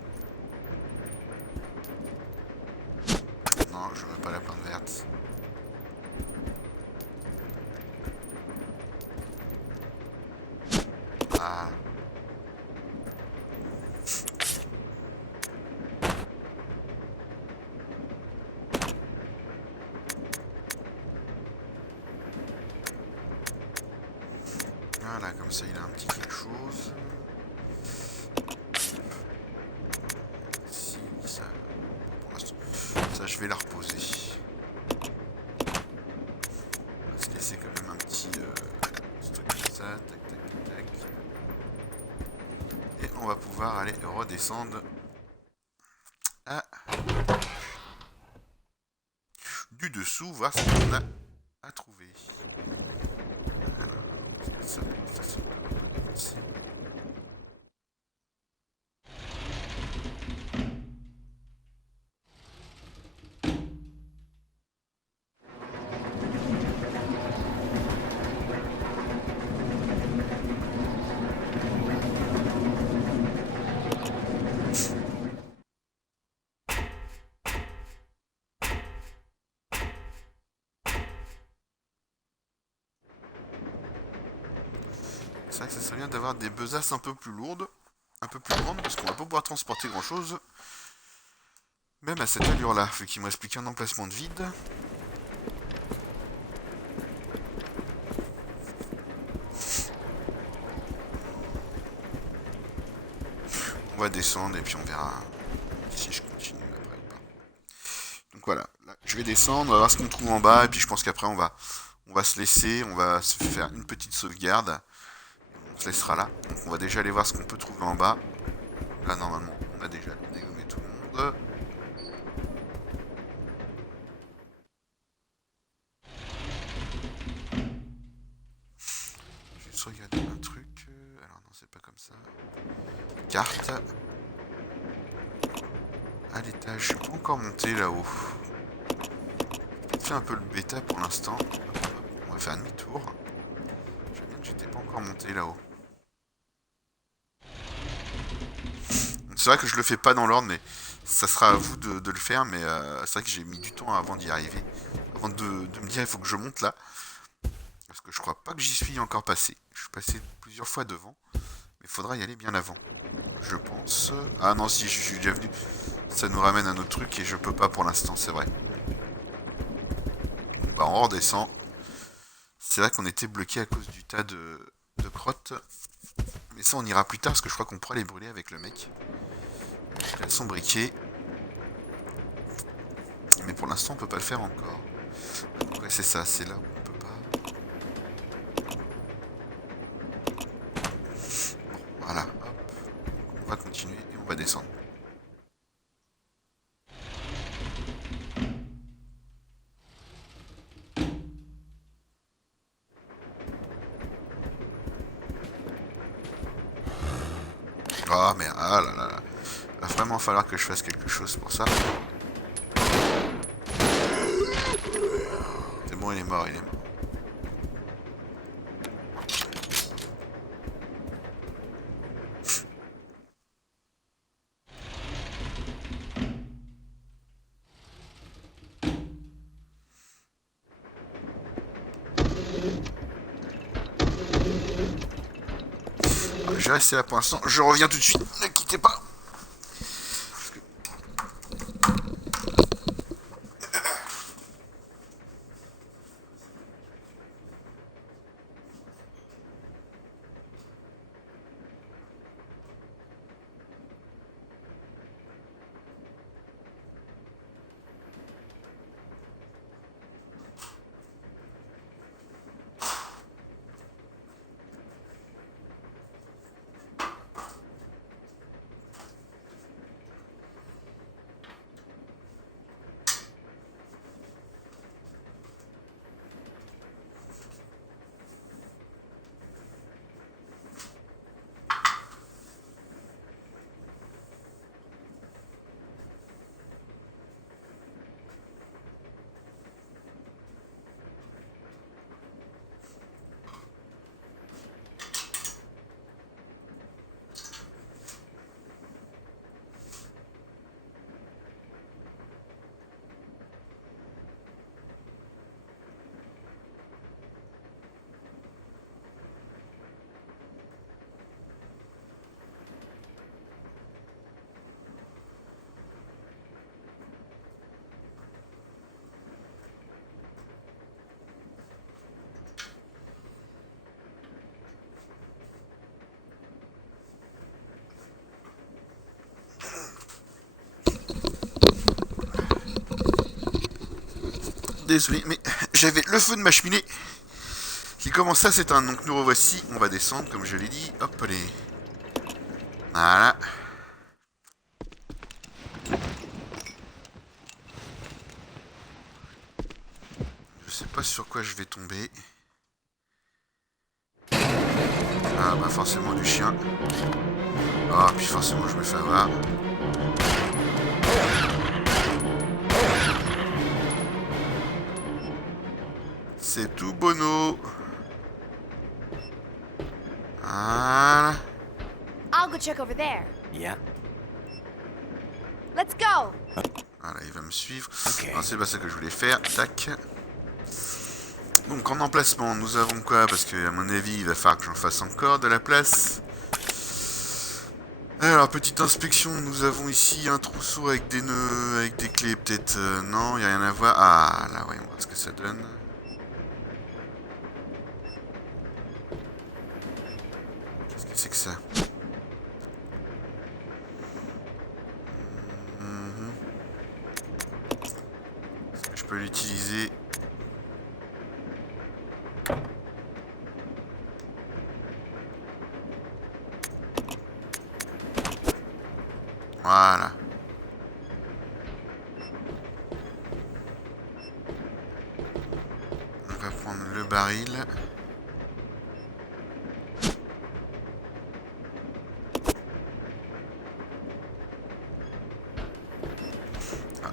Non, je veux pas la plante verte. Ah. Voilà, comme ça il a un petit quelque chose. Si, ça... Pour l'instant, ça je vais la reposer. On va se laisser quand même un petit truc comme ça. Tac, tac, tac, tac. Et on va pouvoir aller redescendre à... du dessous, voir ce qu'on a à trouver. Alors, ça, c'est pas ici. C'est vrai que ça serait bien d'avoir des besaces un peu plus lourdes, un peu plus grandes, parce qu'on va pas pouvoir transporter grand chose. Même à cette allure là, fait qu'il me reste plus qu'un emplacement de vide. On va descendre et puis on verra si je continue après ou pas. Donc voilà, là, je vais descendre, on va voir ce qu'on trouve en bas, et puis je pense qu'après on va se laisser, on va se faire une petite sauvegarde. On se laissera là. Donc on va déjà aller voir ce qu'on peut trouver en bas. Là normalement on a déjà dégommé tout le monde. pas comme ça. Carte. À l'étage, je suis pas encore monté là-haut. J'ai fait un peu le bêta pour l'instant. On va faire demi-tour. Je sais bien que j'étais pas encore monté là-haut. C'est vrai que je le fais pas dans l'ordre, mais ça sera à vous de le faire. Mais c'est vrai que j'ai mis du temps avant d'y arriver. Avant de me dire il faut que je monte là. Parce que je crois pas que j'y suis encore passé. Je suis passé plusieurs fois devant. Mais il faudra y aller bien avant. Je pense... Ah non, si, je suis déjà venu. Ça nous ramène à un autre truc et je peux pas pour l'instant, c'est vrai. Bon, bah on redescend. C'est vrai qu'on était bloqué à cause du tas de crottes. Mais ça on ira plus tard parce que je crois qu'on pourra les brûler avec le mec. Elles sont briquées. Mais pour l'instant on peut pas le faire encore. Donc ouais c'est ça, c'est là où on peut pas. Bon, voilà, hop. On va continuer et on va descendre. Ah mais ah là là là. Il va vraiment falloir que je fasse quelque chose pour ça. C'est bon, il est mort, il est mort. Je vais rester là pour l'instant. Je reviens tout de suite. Ne quittez pas. Désolé, mais j'avais le feu de ma cheminée qui commence à s'éteindre. Donc nous revoici, on va descendre comme je l'ai dit. Hop, allez. Voilà. Je sais pas sur quoi je vais tomber. Ah bah forcément du chien. Ah puis forcément je me fais avoir. C'est tout bono. Voilà. I'll go check over there. Yeah. Let's go. Voilà, il va me suivre. Ok. Alors, c'est pas ça que je voulais faire. Tac. Donc en emplacement, nous avons quoi? Parce que à mon avis, il va falloir que j'en fasse encore de la place. Alors, petite inspection, nous avons ici un trousseau avec des nœuds, avec des clés, peut-être. Non, il n'y a rien à voir. Ah, là, voyons voir ce que ça donne. Qu'est-ce que c'est que ça? Est-ce que je peux l'utiliser? Voilà. On va prendre le baril.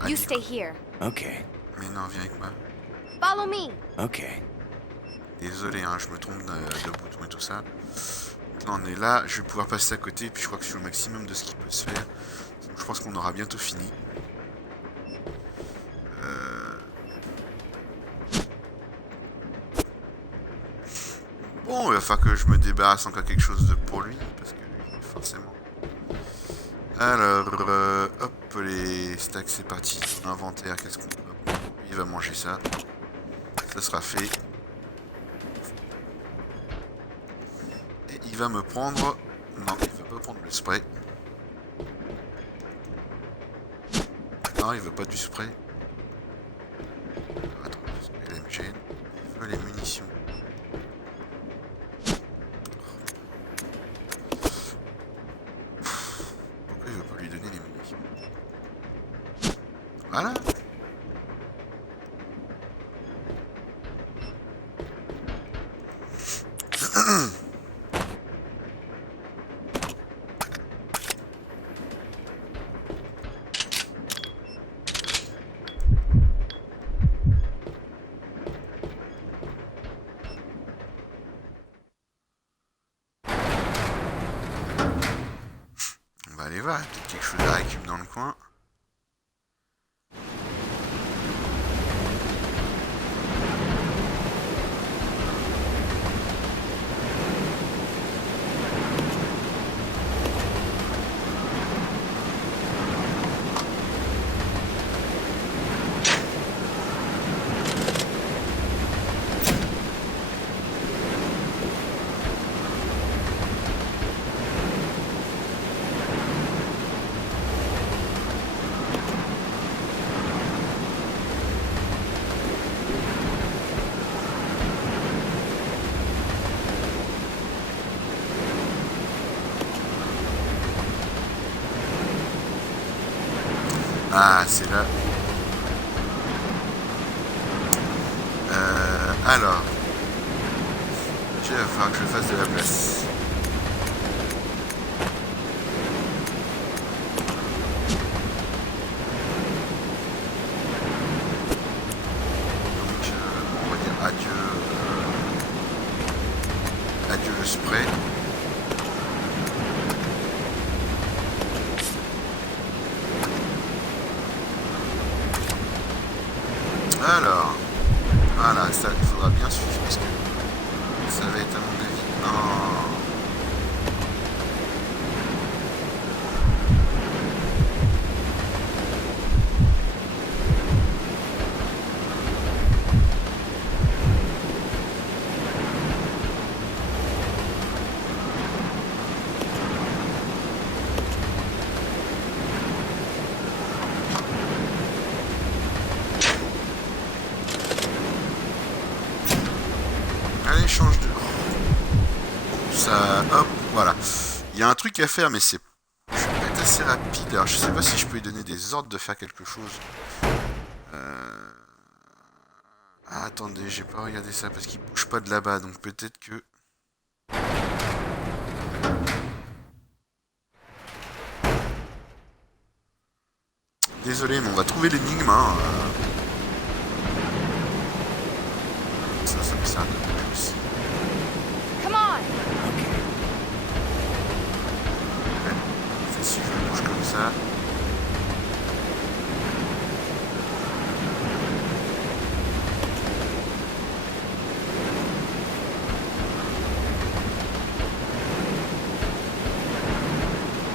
You Annie. stay here. Okay, Mais non, viens avec moi. Follow me. okay. Désolé, hein, je me trompe de bouton et tout ça. Donc là, on est là. Je vais pouvoir passer à côté. Et puis je crois que je suis au maximum de ce qui peut se faire. Donc je pense qu'on aura bientôt fini. Bon, il va falloir que je me débarrasse encore quelque chose de pour lui. Parce que lui, forcément. Alors, hop, les stacks, c'est parti. Inventaire, qu'est-ce qu'on peut... Il va manger ça. Ça sera fait. Et il va me prendre... Non, il va pas prendre le spray. Non, il veut pas du spray. Attends, LMG. Il veut les munitions. Pourquoi il veut pas lui donner les munitions? Voilà. On va aller voir, il y a peut-être quelque chose à récupérer dans le coin. Ah, c'est là. Alors. Il va falloir que je fasse de la place. Donc, on va dire adieu. Adieu le spray. Alors, voilà, ça, il faudra bien suivre parce que ça va être à mon avis. Non. Allez, change de... Ça... Hop, voilà. Il y a un truc à faire, mais c'est... Je vais être assez rapide. Alors, je sais pas si je peux lui donner des ordres de faire quelque chose. Ah, attendez, j'ai pas regardé ça parce qu'il bouge pas de là-bas, donc peut-être que... Désolé, mais on va trouver l'énigme, hein. Ça me sert de plus aussi. Come on. En fait, si je le bouge comme ça...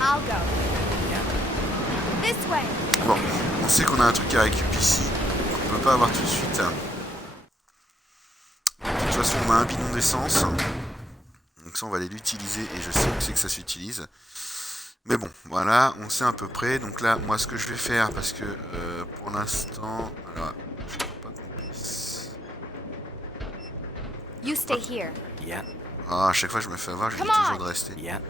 I'll go. This way. Bon, on sait qu'on a un truc à récupérer ici, qu'on peut pas avoir tout de suite. De toute façon, on a un bidon d'essence. Donc ça, on va aller l'utiliser et je sais où c'est que ça s'utilise. Mais bon, voilà, on sait à peu près. Donc là, moi, ce que je vais faire, parce que pour l'instant... Alors, je crois pas qu'on puisse... You stay here. Yeah, Ah, à chaque fois, je me fais avoir, je dis Come on. toujours de rester. yeah.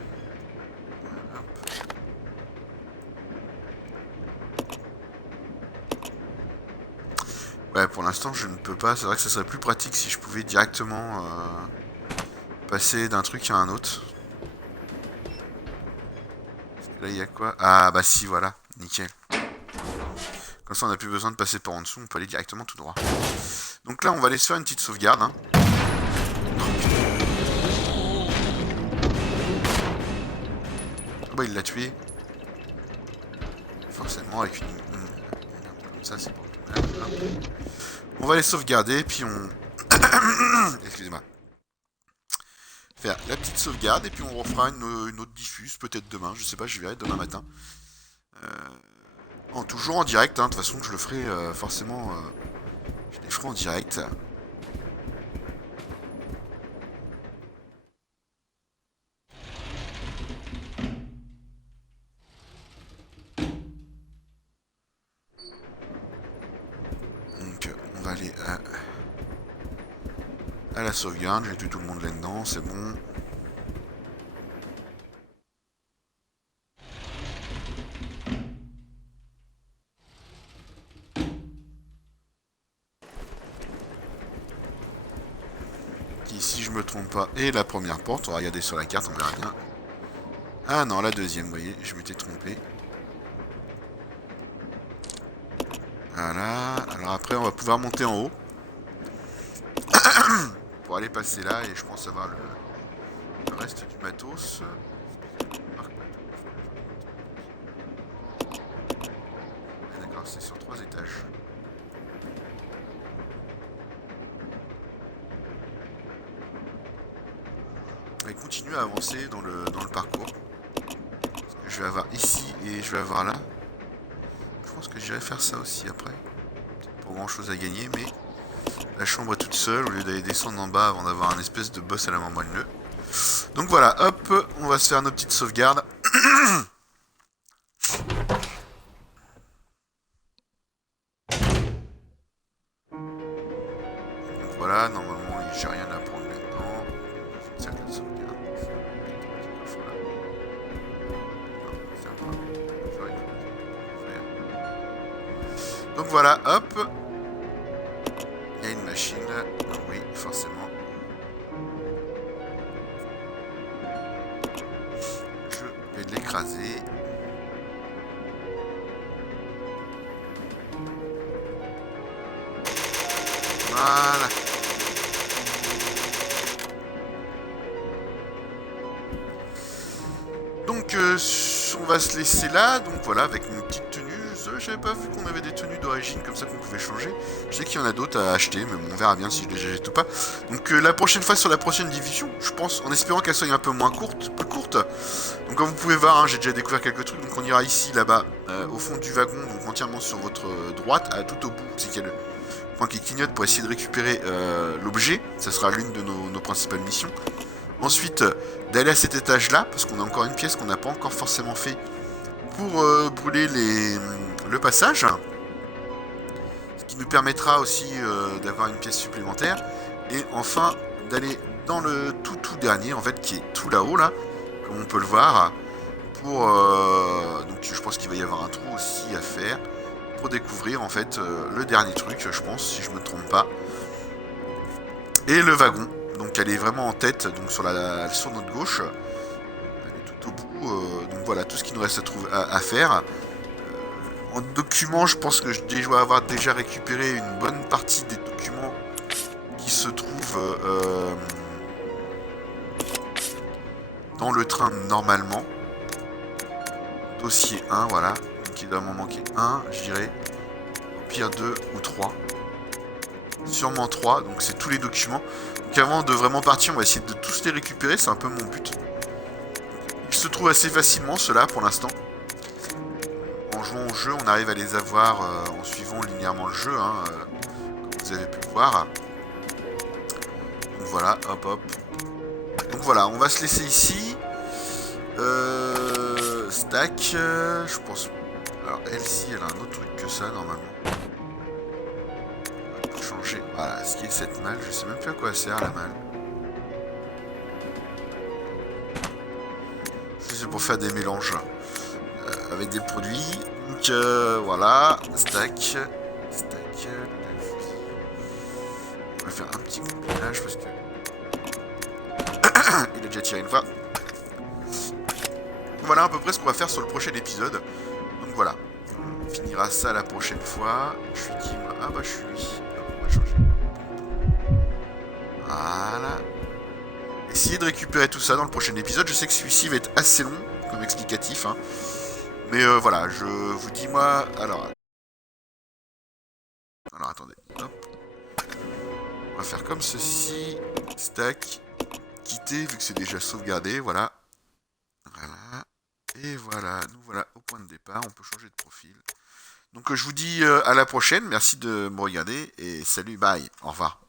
Ouais, pour l'instant, je ne peux pas. C'est vrai que ça serait plus pratique si je pouvais directement passer d'un truc à un autre. Parce que là, il y a quoi? Ah, bah si, voilà. Nickel. Comme ça, on n'a plus besoin de passer par en dessous, on peut aller directement tout droit. Donc là, on va aller se faire une petite sauvegarde. Hein. Oh, bah, il l'a tué. Forcément, avec une comme ça, c'est pas mal. On va les sauvegarder, puis on... Excusez-moi. Faire la petite sauvegarde, et puis on refera une autre diffuse, peut-être demain, je sais pas, je verrai demain matin. Toujours en direct, hein, de toute façon je le ferai forcément, je les ferai en direct. Donc on va aller à la sauvegarde, j'ai tué tout le monde là-dedans, c'est bon. Si je me trompe pas, et la première porte, on va regarder sur la carte, on verra bien. Ah non, la deuxième, vous voyez, je m'étais trompé. Voilà, alors après on va pouvoir monter en haut. Pour aller passer là, et je pense avoir le reste du matos. Ah, d'accord, c'est sur 3 étages. On va continuer à avancer dans le parcours. Parce que je vais avoir ici et je vais avoir là. Je pense que j'irai faire ça aussi après. Pas grand chose à gagner, mais la chambre est toute seule au lieu d'aller descendre en bas avant d'avoir un espèce de boss à la main moelleux. Donc voilà, hop, on va se faire nos petites sauvegardes. Donc voilà, normalement j'ai rien à prendre maintenant. Une salle de sauvegarde. Donc voilà, hop. Il y a une machine. Ah oui, forcément. Je vais l'écraser. Voilà. Donc on va se laisser là. Donc voilà, avec une petite tenue. J'avais pas vu qu'on avait des tenues d'origine comme ça qu'on pouvait changer. Je sais qu'il y en a d'autres à acheter, mais bon, on verra bien si je les jette ou pas. Donc la prochaine fois sur la prochaine division, je pense, en espérant qu'elle soit un peu moins courte, plus courte. Donc comme vous pouvez voir, hein, j'ai déjà découvert quelques trucs. Donc on ira ici, là-bas, au fond du wagon, donc entièrement sur votre droite, tout au bout, c'est qu'il y a le point qui clignote pour essayer de récupérer l'objet. Ça sera l'une de nos principales missions. Ensuite, d'aller à cet étage-là, parce qu'on a encore une pièce qu'on n'a pas encore forcément fait pour brûler le passage, ce qui nous permettra aussi d'avoir une pièce supplémentaire, et enfin d'aller dans le tout dernier, en fait, qui est tout là-haut, là, comme on peut le voir, pour donc je pense qu'il va y avoir un trou aussi à faire, pour découvrir, en fait, le dernier truc, je pense, si je me trompe pas, et le wagon, donc elle est vraiment en tête, donc sur notre gauche, elle est tout au bout, donc voilà, tout ce qu'il nous reste à faire. En document, je pense que je dois avoir déjà récupéré une bonne partie des documents qui se trouvent dans le train normalement. Dossier 1, voilà. Donc il doit m'en manquer un, je dirais. Au pire 2 ou 3. Sûrement 3, donc c'est tous les documents. Donc avant de vraiment partir, on va essayer de tous les récupérer, c'est un peu mon but. Ils se trouvent assez facilement, ceux-là, pour l'instant. En jouant au jeu, on arrive à les avoir en suivant linéairement le jeu, hein, comme vous avez pu le voir. Donc voilà, hop hop. Donc voilà, on va se laisser ici. Stack, je pense. Alors elle-ci, elle a un autre truc que ça normalement. On va changer. Voilà, ce qui est cette malle, je sais même plus à quoi elle sert la malle. C'est pour faire des mélanges avec des produits. Donc voilà, stack. On va faire un petit combinage parce que il a déjà tiré une fois. Voilà à peu près ce qu'on va faire sur le prochain épisode. Donc voilà. On finira ça la prochaine fois. Je suis qui moi? Ah bah je suis lui. Alors, on va changer. Voilà. Essayez de récupérer tout ça dans le prochain épisode. Je sais que celui-ci va être assez long comme explicatif. Hein. Mais voilà, je vous dis moi... Alors attendez. Hop. On va faire comme ceci. Stack. Quitter vu que c'est déjà sauvegardé. Voilà. Voilà. Et voilà. Nous voilà au point de départ. On peut changer de profil. Donc je vous dis à la prochaine. Merci de me regarder. Et salut, bye. Au revoir.